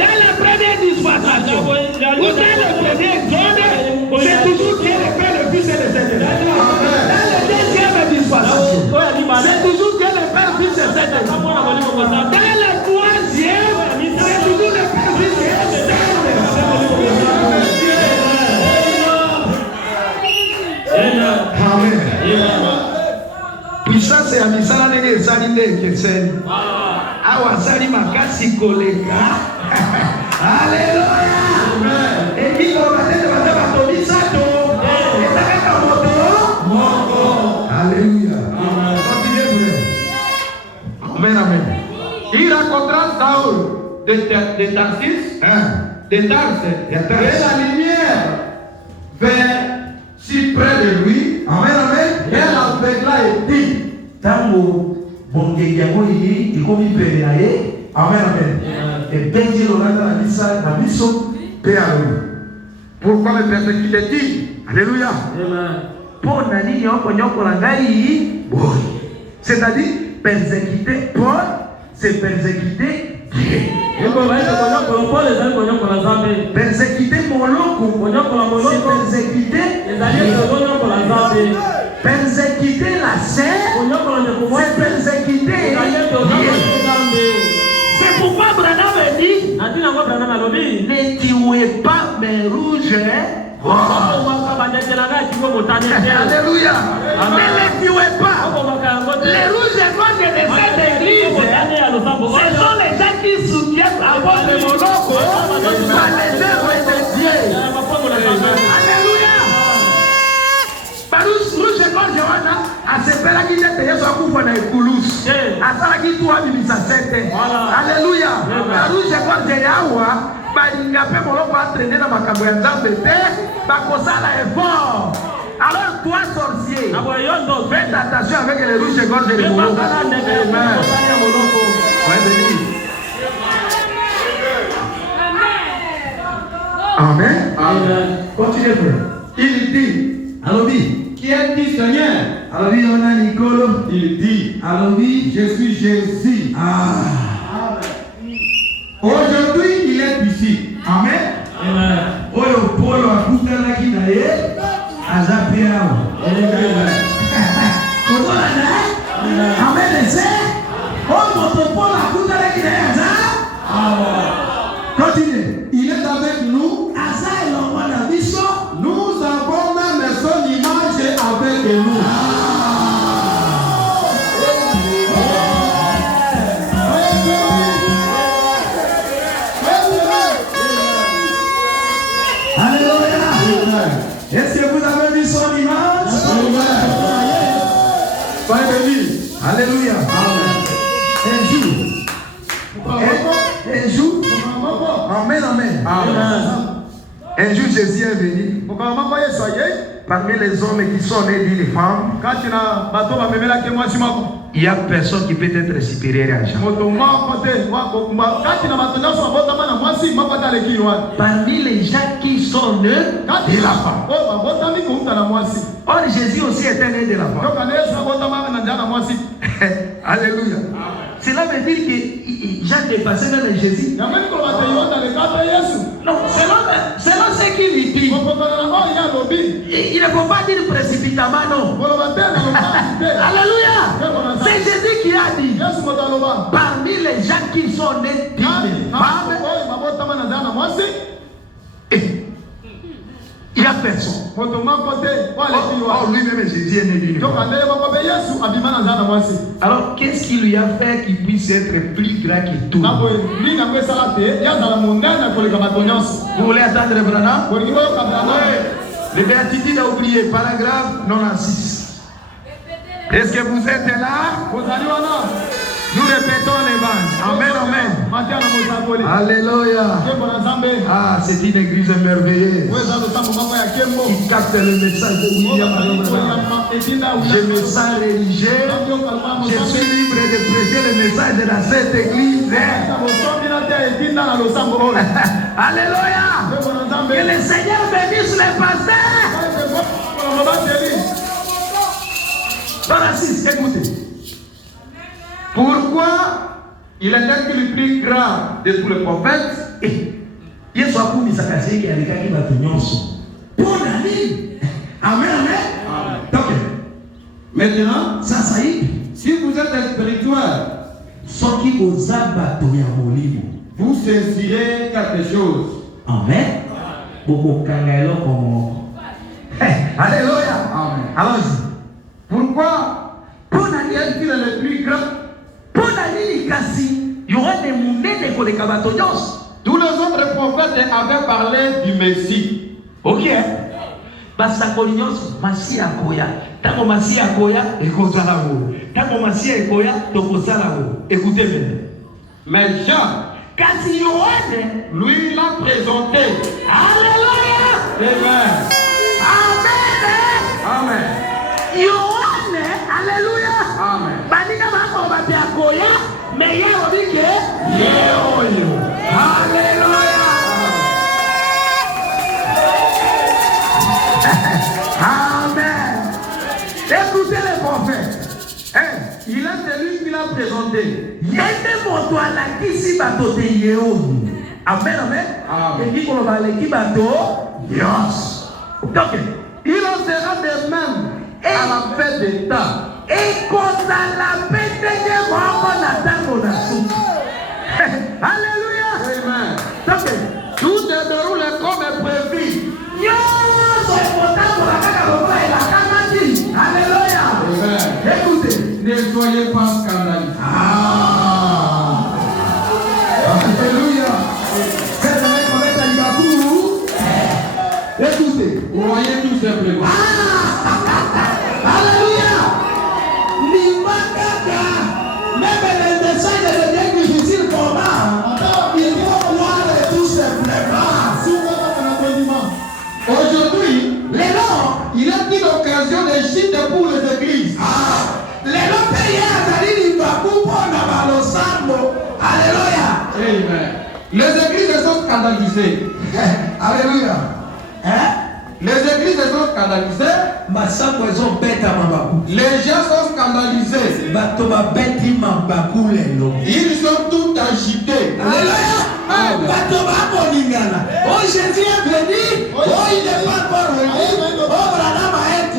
Dans la première dispensation, ou dans le premier exode, c'est toujours Dieu le Père, le Fils et le Saint-Esprit. Dans la deuxième dispensation, c'est toujours Dieu le Père, le Fils et le Saint-Esprit. Dans la troisième, c'est toujours le Père, le Fils et le Saint-Esprit. Amen. Puissance ya misala nene ezali nde ekeseni. Awa azali makasi koleka. Alléluia. Eki kobatete bata bato misato. Ezalaka moto moko. Alléluia. Amen, amen. Il racontera Saül de Tarsis, et la lumière vers si près de lui. Amen, amen. Et l'aveugla et dit, tango bongeki yango iyi ikomi pene na ye. Amen, amen. Ebengi lolanda na misa na miso pe alobi. pourquoi le persécuté dit? Alléluia. Amen. Pour nani nyokonyokola ngai boy. C'est-à-dire persécuter Paul, c'est persécuter Dieu. Persécuter Moloko, c'est persécuter persécuter la sœur, c'est persécuter Dieu. C'est pourquoi Branham dit ne tuez pas mes rouges. Alléluia. Ne les tuez pas. Les rouges et noirs de cette église, ce sont les gens qui soutiennent l'apôtre Moloko par les œuvres de Dieu. Alléluia. Rouge et noir Johanna, asepela qui était Yesu akufa na ekulusu. Asala qui toi bibisa sete. Alléluia. Rouge et noir de Yawa, balinga pe Moloko entraîner na makambo ya Nzambe te, bakosala effort. Alors toi sorcier, faites attention avec les rouges et gorges et les moloko. Amen. Amen. Amen. Continuez, frère. Il dit, Allons-y. qui est dit Seigneur? Allons-y, on a Nicolo. Il dit, Allons-y. je suis Jésus. Ah. Aujourd'hui, il est ici. Amen. Amen. Oyo Polo akutalaki na ye azapi awa. Amen. Ese oyo moto Polo akutalaki na ye aza. Continue. Il est avec nous. Aza elongo na biso. Nous avons même son image avec nous. Alléluia. Est-ce que vous avez vu son image? Alléluia. Un jour. Amen, amen. Un jour, Jésus est venu. Parmi les hommes qui sont nés d'une femme, il n'y a personne qui peut être supérieur à Jean. Parmi les gens qui sont nés de la femme. Or, Jésus aussi était né de la femme. Alléluia. Cela veut dire que Jean dépassait même Jésus. Non, selon ce qu'il lui dit. Il ne faut pas dire précipitamment, non. Alléluia. C'est Jésus qui a dit. Parmi les gens qui sont nés d'une femme, il n'y a personne. Lui-même, Jésus est né d'une femme. Alors, qu'est-ce qui lui a fait qu'il puisse être plus grand que tout? Vous voulez attendre Branham? Les béatitudes a oublié, paragraphe 96. Est-ce que vous êtes là? Nous répétons les bandes. Amen, amen. Alléluia. Ah, c'est une église merveilleuse qui capte le message de William Branham. Je me sens religieux. Je suis libre de prêcher le message de la Sainte Église. Alléluia. Que le Seigneur bénisse les pasteurs. Dans la 6, écoutez. Pourquoi il est le plus grand de tous les prophètes? Yesu akumisa kasi yake alikaki batu nyonso. Pona nini? Amen, amen. Donc, maintenant, sasa hivi, si vous êtes spirituel, soki oza bato ya molimo, vous saisirez quelque chose. Amen. Bokokanga eloko moko. Alléluia. Amen. Allons-y. Pourquoi Pona nini est-il le plus grand? Pona nini kasi yohane munene koleka bato nyonso? Tous les autres prophètes avaient parlé du Messie. Ok. Basakoli nyonso Masia akoya. Tango Masia akoya ekozala ngo. Tango Masia ekoya tokozala ngo. Écoutez bien. Mais Jean, kasi yohane lui l'a présenté. Alléluia. Amen. Amen. Amen. Yohane, alléluia. Amen. Baninga bako bapi akoya, mais ye obike yeoyo. Alléluia. Amen. Écoutez les prophètes. Il est celui qui l'a présenté. Yende moto alakisi bato te yeoyo. Amen, amen. Amen. Et dit qu'on va l'équipe bato yos. Donc, Il en sera de même à la fin des temps. ekozala mpe ndenge moko na ntango na suki. Alléluia. Amen. Donc, Tout se déroule comme prévu. nyonso ekotambola kaka lokola elakamaki. Alléluia. Amen. Écoutez. Ne soyez pas scandalisés. Alléluia. Faites avec mon maître Libakou. Écoutez. Croyez tout simplement. Alléluia. Limakaka. Même les messages deviennent difficiles pour moi. Il faut croire tout simplement. Aujourd'hui, Les noms. il est dit Les églises sont scandalisées. Alléluia. Hein? Les églises sont scandalisées. Les gens sont scandalisés. Ils sont tout agités. Alléluia. Oh, Jésus est venu. Oh, il n'est pas encore venu. Oh, Branham a été.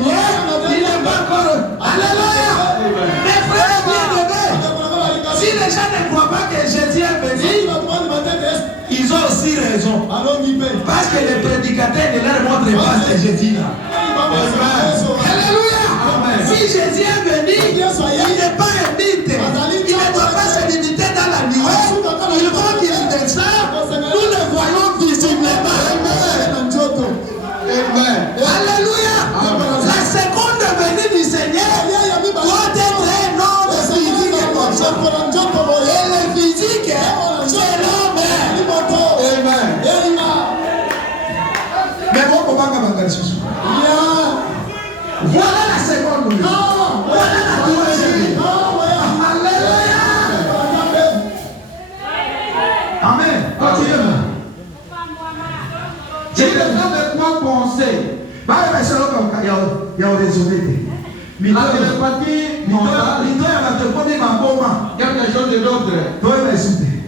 Il n'est pas encore. Alléluia. Mes frères bien-aimés, si les gens ne croient pas que Jésus est venu, ils ont aussi raison. Parce que les prédicateurs ne leur montrent pas ce Jésus-là. Alléluia. Si Jésus est venu, il n'est pas un mythe. Il ne doit pas se limiter dans la nuée. Il faut qu'il descende. Nous le voyons visiblement. Amen. Alléluia. La seconde venue du Seigneur doit être un homme physique comme ça. Et le physique, c'est l'homme. Amen. Mais bon, comment on va faire ça? Voilà la seconde venue. Voilà la troisième venue. Alléluia. Amen. Continuez. Si les gens de quoi penser, Il y a raisonné. la télépathie mentale, quelque chose de l'autre.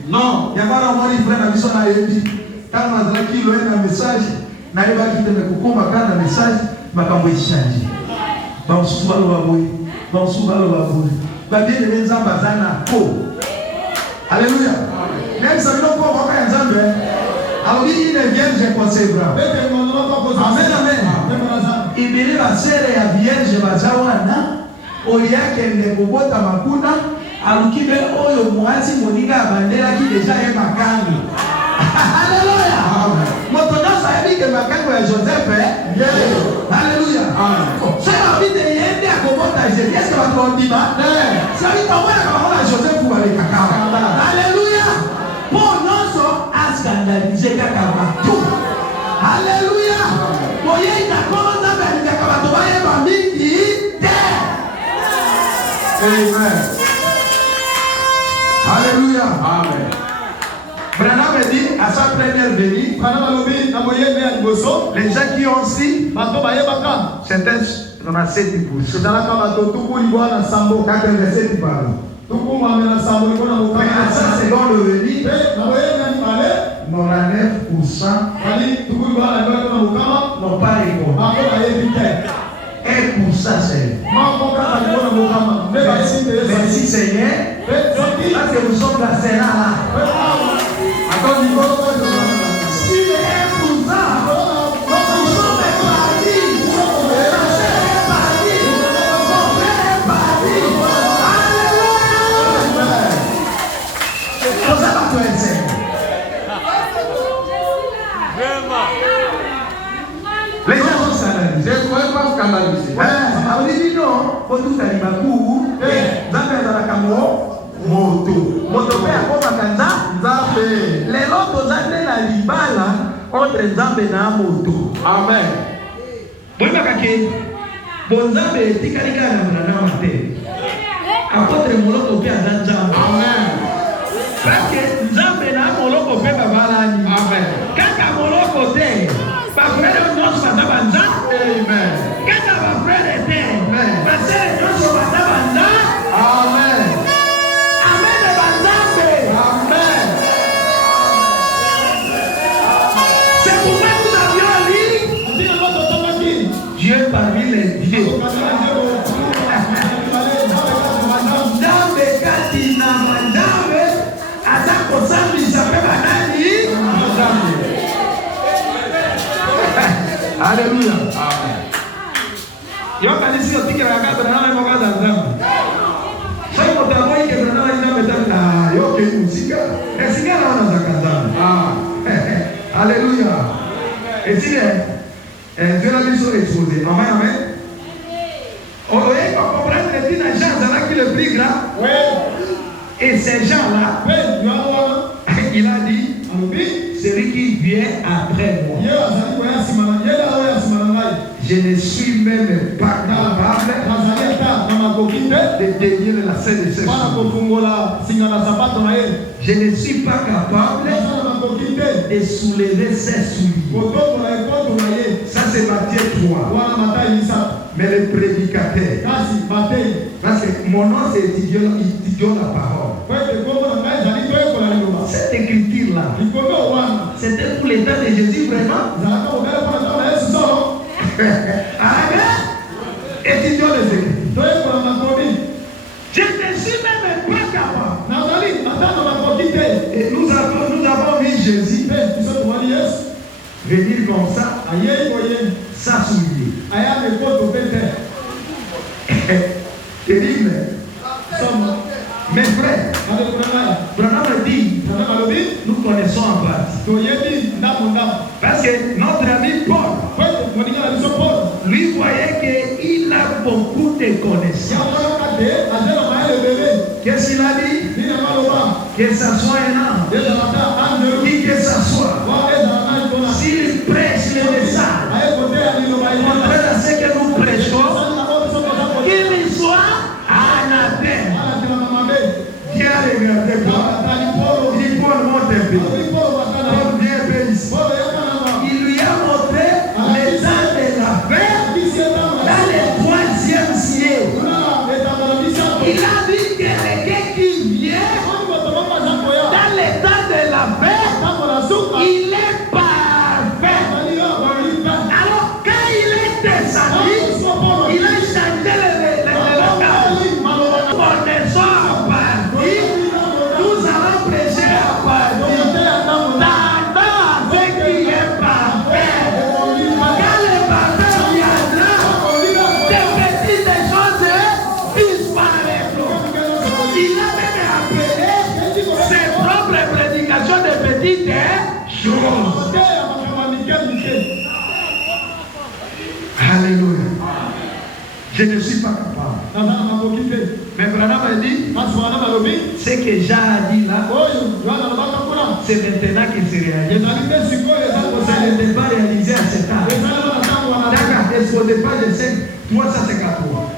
Non. Alléluia. Même si nous pouvons pas ensemble, alors il est vierge concevra. Amen, amen. Ibili basere ya vierge bazawana, oyake ndekobota makuna, alukibe oyo mwasi moninga bandera ki deja ye makangu. Alléluia. Motonya sabi ke makangu ya Joseph. Alléluia. C'est la vie de yende akobota Jésus. Est-ce que va te dire? C'est vie comment la Joseph pour aller kaka. Alléluia. Pour nous à scandaliser kaka tout. Alléluia. Moye itakoza bali kaka bato baye bamiki te. Amen. Alléluia. Amen. Branham dit à sa première venue, les gens qui ont aussi, certains on a 7 pouces. 87 parlent. Mais à sa seconde venue, 99% n'ont pas répondu. 1% c'est. Merci Seigneur. Parce que nous sommes la Sénat là. Si les 1%, nous sommes partis. La chair est partie. Mon frère est parti. Alléluia. Pour ça, pas toi, Seigneur. Les gens sont scandalisés. Je ne pourrais pas scandaliser. On dit non, pour tout ça, il va courir. Zambé dans la camo, moto. Moto fait à quoi Kanza? Zambé. Les autres Zambé la libala entre Zambé na moto. Amen. Bon bakake. Bon Zambé tikalika na mwana mate. Apotre moloko pia Zambé. Amen. Parce que Zambé na moloko pe babalani. Amen. Kaka moloko te. Ba frère non sa banza. Amen. Kaka ba frère te. Ba sere non sa banza. Amen. Amen de banzambe. Amen. C'est pourquoi nous avions dit Dieu parmi les dieux. Nzambe kati na manzambe atako zambi sape banani. Alléluia. Amen. Yo kanisi yo tikira yakata na nana moka za nzambe. Sai motaboi ke na nana ina betana yo ke musika. Esinga na nana za kanzambe. Alléluia. Et si Dieu l'a mis sur exposé. Amen, amen. On va comprendre que les gens qui le plus grand. Et ces gens-là, il a dit, celui qui vient après moi. Je ne suis même pas capable de délier la scène de ce. Je ne suis pas capable et soulever ses souliers. Ça c'est Matthieu 3. Mais le prédicateur, parce que mon nom c'est étudiant la parole. Cette écriture-là, c'était pour l'état de Jésus vraiment. Étudions les écritures. Je ne suis même pas capable. Et nous avons vu Jésus venir comme ça, s'assouiller. Terrible. Mes frères, Branham dit, nous connaissons en partie. Parce que notre ami Paul, lui voyait qu'il a beaucoup de connaissances. Qu'est-ce qu'il a dit? Que ça soit un homme. Dit que ça soit. S'il prêche le message, contraire à ce que nous prêchons, qu'il soit anathème. Qui a regardé Paul? Il dit Paul monte un peu. Paul vient un peu ici. Il lui a montré l'état de la paix dans le 3e siècle. Il a dit que quelqu'un qui vient dans l'état de la paix, il est parfait. Alors quand il est descendu, il a changé le langage. Connaissons à partir, nous allons prêcher à partir. Tendant ce qui est parfait. Quand le parfait viendra, des petites choses disparaîtront. Il a même appelé ses propres prédications de petites choses. Alléluia. Je ne suis pas capable. Mais Branham a dit, ce que Jean a dit là, c'est maintenant qu'il se réalise. Ça n'était pas réalisé à cet âge. D'accord, exposé pas de 5, 353.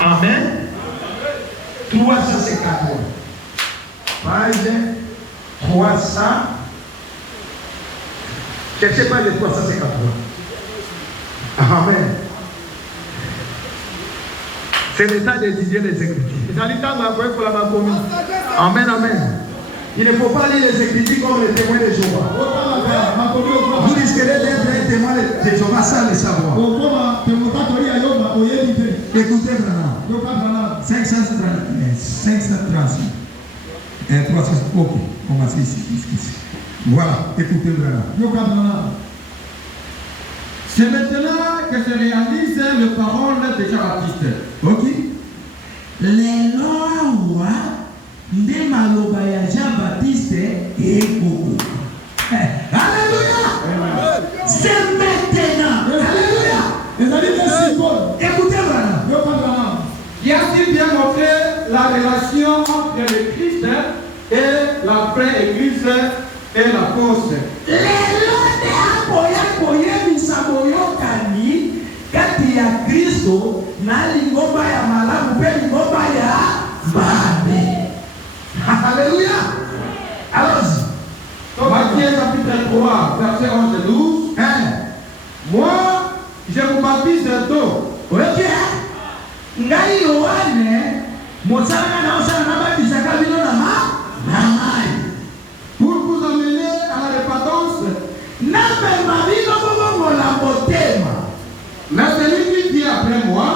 Amen. 353. Page 300. Cherchez pas les 353. Amen. C'est le temps d'étudier les Écritures. Amen, amen. Il ne faut pas lire les Écritures comme les témoins de Jéhovah. Vous risquerez d'être un témoin de Jéhovah sans le savoir. Écoutez Branham. 536. 300. Ok, on va ici. Voilà, écoutez Branham. C'est maintenant que se réalise le parole de Jean-Baptiste. Ok. Les lois de maloba ya Jean-Baptiste et Gogo. Alléluia. C'est maintenant. Alléluia. Écoutez Branham. Qui a si bien montré la relation entre le Christ et la pré-église et la cause. Kati ya Kristo na lingomba ya malamu pe lingomba ya mabe. Alléluia. Alors, Matthieu chapitre 3, verset 11 et 12. Moi, je vous baptise d'eau. Ok. Ngai Yohane, mosala na osala na baptisa kabino na mai. Pour vous amener à la repentance. Na me mabino bobo la motema. Mais celui qui vient après moi,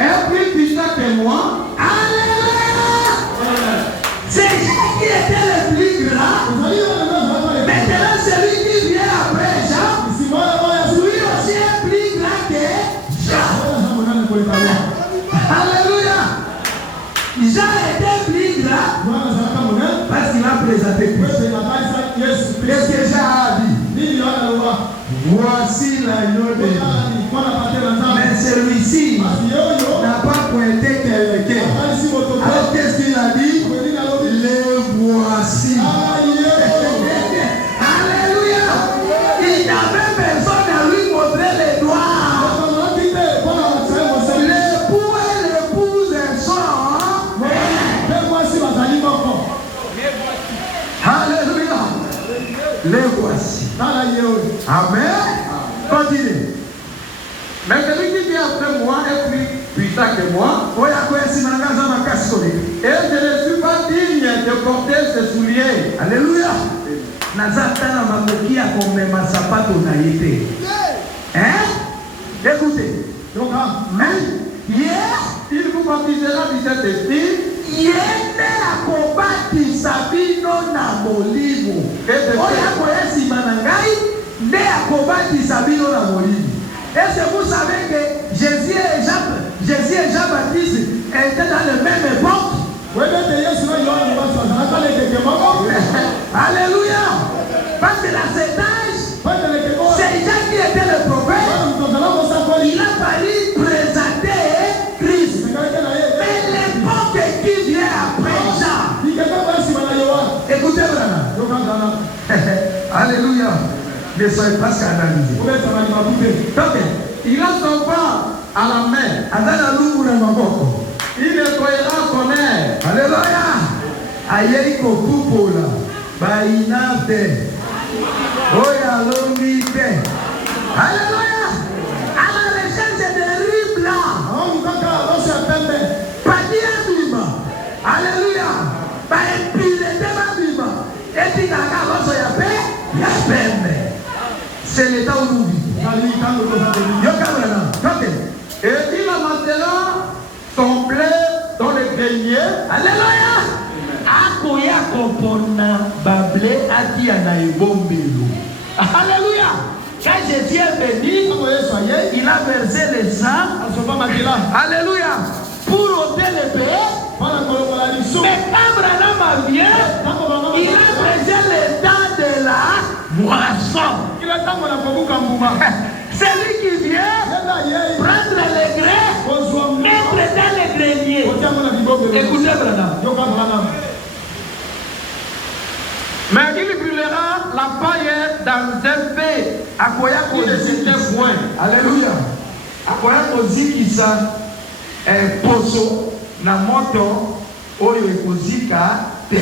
est plus puissant que moi. Alléluia. C'est Jean qui était le plus grand. Maintenant, celui qui vient après Jean, lui aussi est plus grand que Jean. Alléluia. Jean était plus grand parce qu'il a présenté Christ. Qu'est-ce que Jean a dit? Voici l'agneau de Dieu. Mais celui-ci n'a pas pointé quelqu'un. Alors qu'est-ce qu'il a dit? Le voici. Alléluia. Il n'avait personne à lui montrer les doigts. L'époux et Amen. Continue. Mais celui qui vient après moi est plus puissant que moi. Et je ne suis pas digne de porter ses souliers. Alléluia. Nazatana makokia komema sapato na yete. Écoutez. Donc, il vous baptisera du Saint-Esprit. Yende akobati sabino na molimo. Oya koyesi manangai ne akobati sabino na molimo. Est-ce que vous savez que Jésus et Jean-Baptiste étaient dans le même époque? Alléluia. Parce que dans cet âge, c'est Jean qui était le prophète. Il a fallu présenter Christ. Mais l'époque qui vient après Jean. Écoutez maintenant. Alléluia. Ne soyez pas scandalisés. Donc, il a son pain à la main. Il nettoyera son air. Alléluia. Ayeiko kupola. Bainate. Oya lomite. Alléluia. À la recherche des riz blancs. Padia bima. Alléluia. Baepile de bima. Et tu n'as qu'à l'osso yapé. Yapembe. C'est l'état où nous vivons. Et il amassera son blé dans le grenier. Alléluia. Akoya kompona bablé atia na ebombelo. Alléluia. Quand Jésus est venu, il a versé le sang. Alléluia. Pour ôter le péché. Mais quand Branham vient, il a versé le temps de la moisson. C'est lui qui vient prendre les grains, mettre dans les greniers. Écoutez, Branham. Mais il brûlera la paille dans un feu qui ne s'éteint point. Alléluia. Akoya kozikisa poso na moto oyo ekozika te.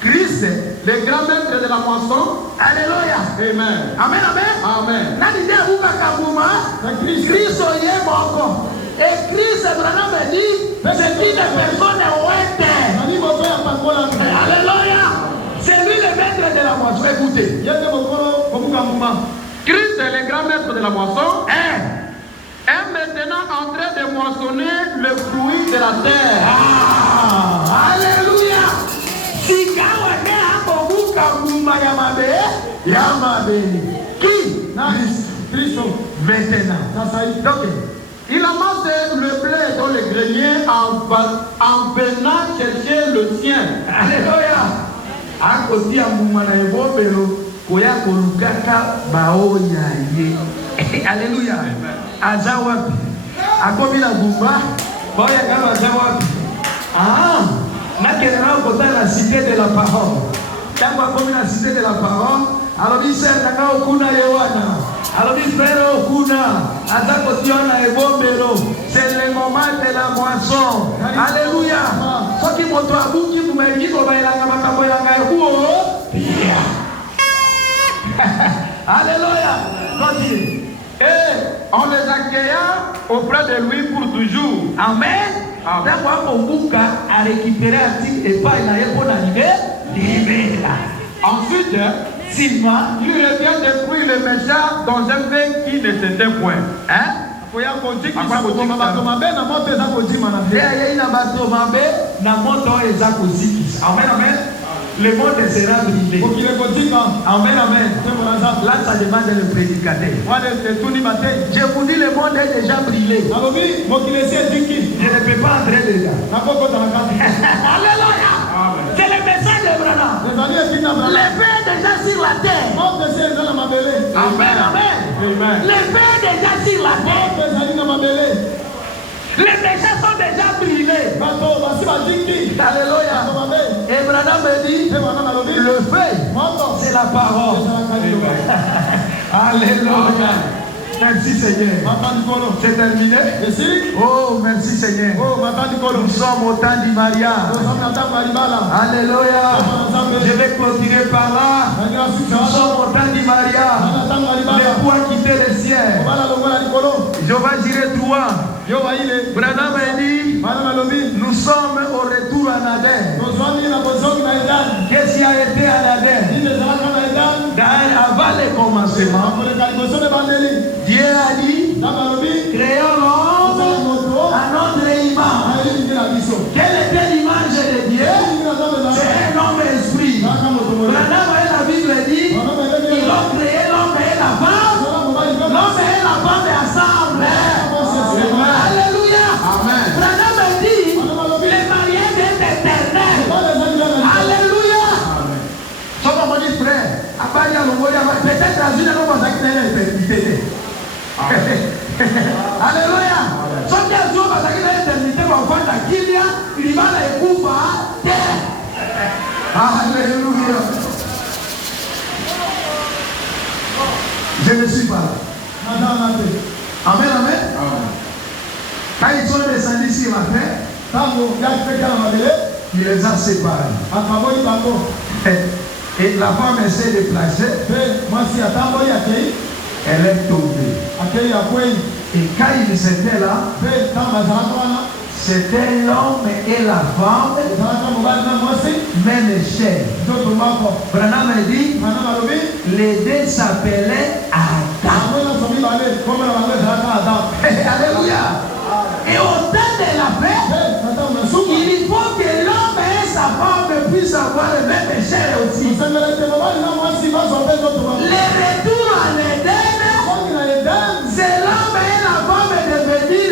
Christ, le grand maître de la moisson. Alléluia. Amen. Amen, amen. Amen. Nani de abuka kabuma. Christ oye moko. Et Christ Branham dit, c'est qui les personnes ouete. Alléluia. C'est lui le maître de la moisson. Écoutez. Christ est le grand maître de la moisson. Est maintenant en train de moissonner le fruit de la terre. Alléluia. Si kawa ne amobuka kuma yamabe. Qui? Christ. Maintenant. Donc, il amasse le blé dans le grenier en venant chercher le sien. Alléluia. Akotia mumana ebobelo koya kolukaka baoya ye. Alléluia. Azawapi. Akomi na gumba. Boya kama azawapi. Nakena kota la cité de la parole. Tango akomi na cité de la parole. Alors il sert nanga okuna yewana. Alors il frère okuna. Azakotiona ebombelo. C'est le moment de la moisson. Alléluia. Soki moto abuki mumaiki ko bailanga makambo yanga huo. Alléluia. Continue. Et on les accueilla auprès de lui pour toujours. Amen. Tango akobuka a récupéré ati epai na yeko na libéra. Ensuite, il revient détruire le méchant dans un feu qui ne s'éteint point. Amen, amen. Le monde sera brûlé. Amen, amen. Là, ça demande le prédicateur. Je vous dis, le monde est déjà brûlé. Je ne peux pas entrer dedans. Alléluia. C'est le message de Branham. Le paix est déjà sur la terre. Amen, amen. Le paix est déjà sur la terre. Les méchants sont déjà brûlés. Alléluia. Et Branham me dit, le feu, c'est la parole. Alléluia. Merci Seigneur. C'est terminé. Oh, merci Seigneur. Nous sommes au temps du mariage. Alléluia. Je vais continuer par là. Nous sommes au temps du mariage. L'époux a quitté le ciel. Je vais dire toi. Branham a dit, nous sommes au retour en Aden. Qu'est-ce qui a été en Aden? Avant le commencement, Dieu a dit, créons l'homme à notre image. Quelle était l'image de Dieu? C'est un homme esprit. La Bible dit, ils ont créé l'homme et la femme. L'homme et la femme ensemble. Alléluia. Amen. Branham dit, les mariés est éternel. Alléluia. Comment on dit frère? Peut-être dans une autre éternité. Alléluia. Sauf qu'il y a un jour parce que l'éternité va faire la Kilia, il va la écouper à terre. Alléluia. Je ne suis pas là. Amen, amen. Quand ils sont descendus ici matin, il les a séparés. Et la femme s'est déplacée. Elle est tombée. Et quand il était là, c'était l'homme et la femme, même chair. Branham a dit, les deux s'appelaient Adam. Alléluia. Et au temps de la paix, il faut que l'homme et sa femme puissent avoir le même chair aussi. Les retours en Éden, c'est l'homme et la femme de devenir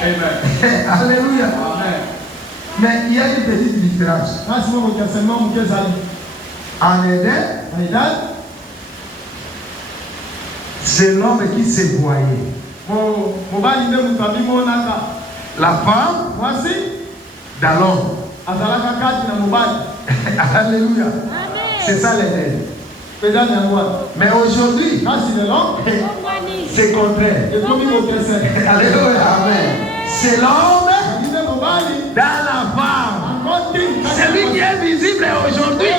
Amen. Alléluia. Amen. Mais il y a une petite différence. En Éden, c'est l'homme qui se voyait. La femme dans l'homme. Alléluia. C'est ça l'Éden. Mais aujourd'hui, c'est contraire. Alléluia. Amen. C'est l'homme dans la femme. Celui qui est visible aujourd'hui,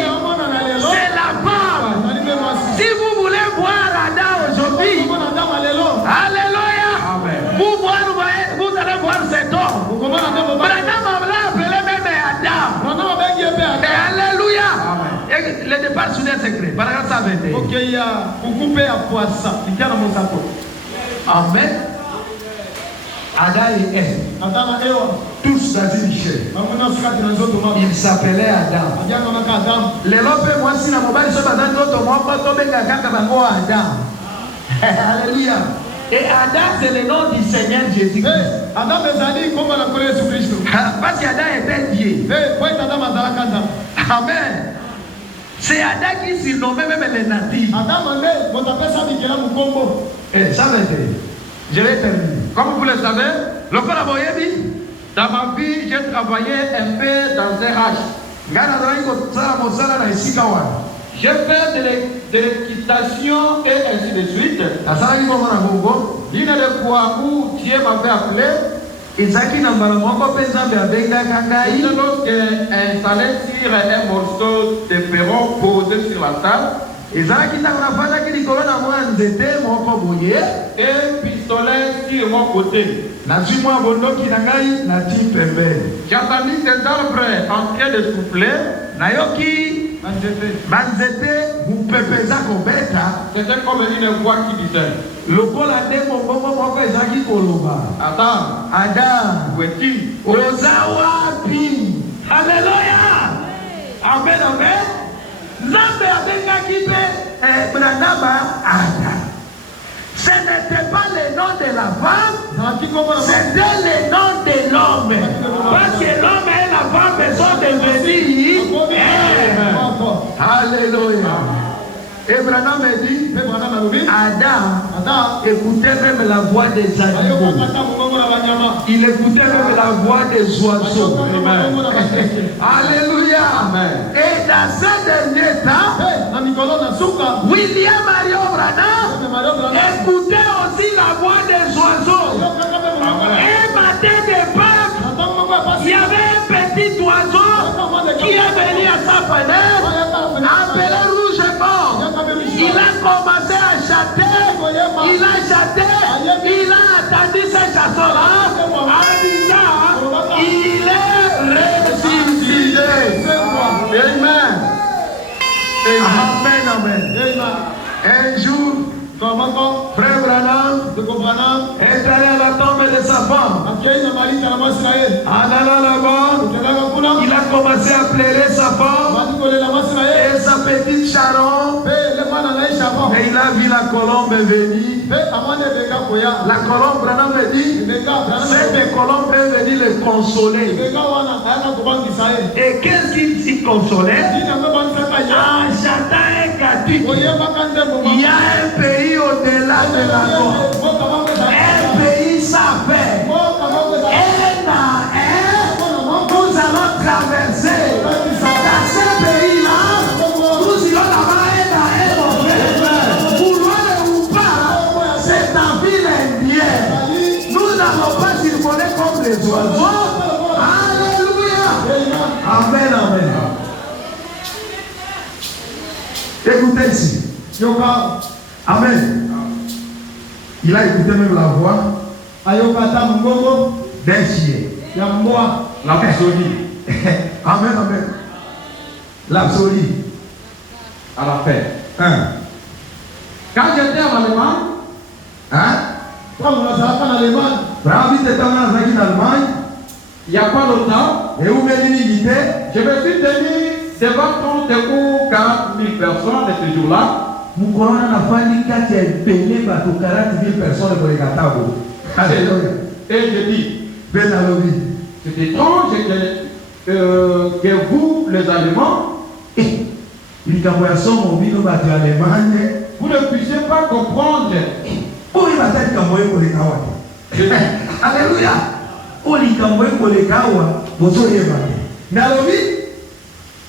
c'est la femme. Si vous voulez voir Adam aujourd'hui, alléluia. Vous allez voir cet homme. Branham l'a appelé même Adam. Alléluia. Et le départ sur les secrets. Paragraphe 21. Amen. Adam et Ève, tous dans une chair. Il s'appelait Adam. Les lopes, moi, si la mobile se passe dans d'autres mois, pas tomber Adam. Alléluia. Et Adam, c'est le nom du Seigneur Jésus. Parce qu'Adam était Dieu. Amen. C'est Adam qui surnommait même les natifs. Et ça veut dire, je vais terminer. Comme vous le savez, le père Aboyebi, dans ma vie, j'ai travaillé un peu dans un H. J'ai fait de l'équitation et ainsi de suite. L'île de Kouamou, Dieu m'avait appelé. Lorsqu'il installé sur un morceau de perron posé sur la table, et pistolet sur mon côté. J'ai entendu ces arbres en train de souffler. C'était comme une voix qui disait, Adam, où es-tu? Alléluia. Amen, amen. Ce n'était pas le nom de la femme, c'était le nom de l'homme. Parce que l'homme et la femme sont devenus. Alléluia. Et Branham a dit, Adam écoutait même la voix des animaux. Il écoutait même la voix des oiseaux. Alléluia. Et dans ce dernier temps, William Mario Branham écoutait aussi la voix des oiseaux. Un matin de Pâques, il y avait un petit oiseau qui est venu à sa fenêtre, appelé rouge mort. Il a commencé à chanter, il a chanté, il a attendu ces chansons-là en disant, il est ressuscité. Amen. Amen, amen. Un jour, Frère Branham est allé à la tombe de sa femme. En allant là-bas, il a commencé à pleurer sa femme et sa petite Sharon. Et il a vu la colombe venir. La colombe, Branham me dit, cette colombe est venue le consoler. Et qu'est-ce qu'il s'y consolait? En chantant un cantique. Il y a un pays au-delà de la mort. Un pays sans paix. Un à un, nous allons traverser. Dans ce pays-là, nous irons là-bas un à un, mon frère. Vouloir ou pas, c'est en ville indienne. Nous n'allons pas circuler comme les oiseaux. Alléluia. Amen, amen. Écoutez ici. Amen. Il a écouté même la voix d'un chien. L'absolu. Amen, amen. L'absolu. À la paix. Quand j'étais en Allemagne, il n'y a pas longtemps, je me suis tenu devant 30 ou 40 000 personnes de ce jour-là. Et je dis, c'est étrange que vous, les Allemands, vous ne puissiez pas comprendre. Alléluia.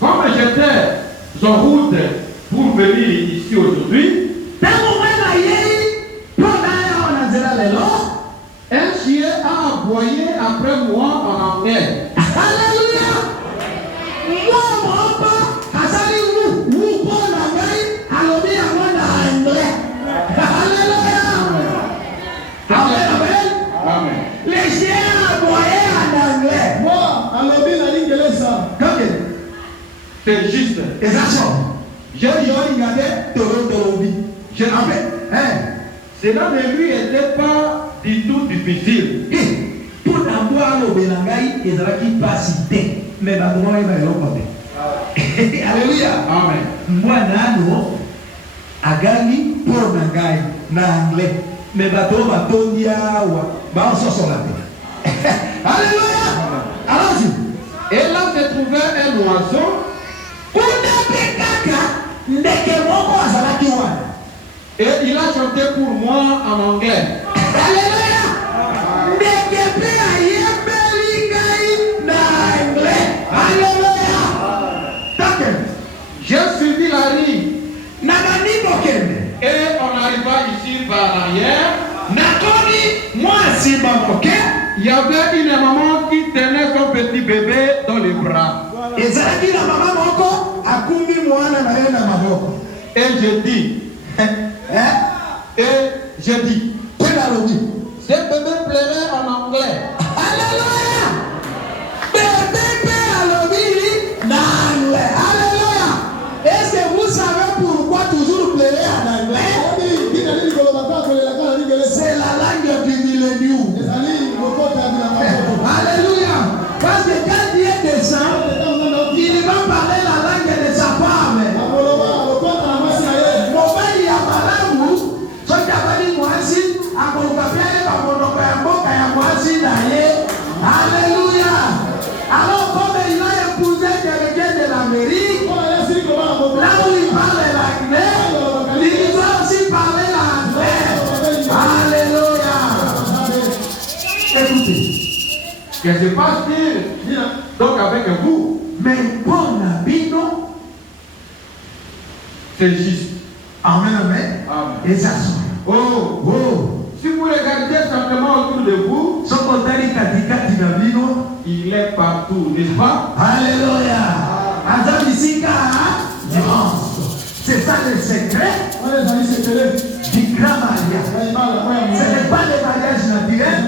Comme j'étais en route pour venir ici aujourd'hui, un chien a aboyé après moi en anglais. Alléluia. Amen. Les chiens aboyaient en anglais. C'est juste. Cela ne lui était pas du tout difficile. Alléluia. Amen. Moi, agali pour nangai na anglais. Mais bateau bah on sort sur la tête. Alléluia. Allons-y. Et là se trouvait un oiseau. Et il a chanté pour moi en anglais. Alléluia. J'ai suivi la rue. Et on arriva ici par l'arrière. Il y avait une maman qui tenait son petit bébé dans les bras. Et je dis, ce bébé pleurait en anglais. Alléluia. Alléluia. Est-ce que vous savez pourquoi toujours pleurer en anglais? C'est la langue du millénium. Alléluia. Parce que quand Dieu descend, il va parler la langue de sa femme. Alléluia. Alors comme il a épousé quelqu'un de l'Amérique, là où il parle l'anglais, il va aussi parler l'anglais. Alléluia. Écoutez, Qu'est-ce qui se passe-t-il donc avec vous? mais bon habino, C'est juste. Amen, amen. Et ça soit. Oh, oh. Si vous regardez simplement autour de vous, il est partout, n'est-ce pas? Alléluia. C'est ça le secret du grand mariage. Ce n'est pas le mariage naturel.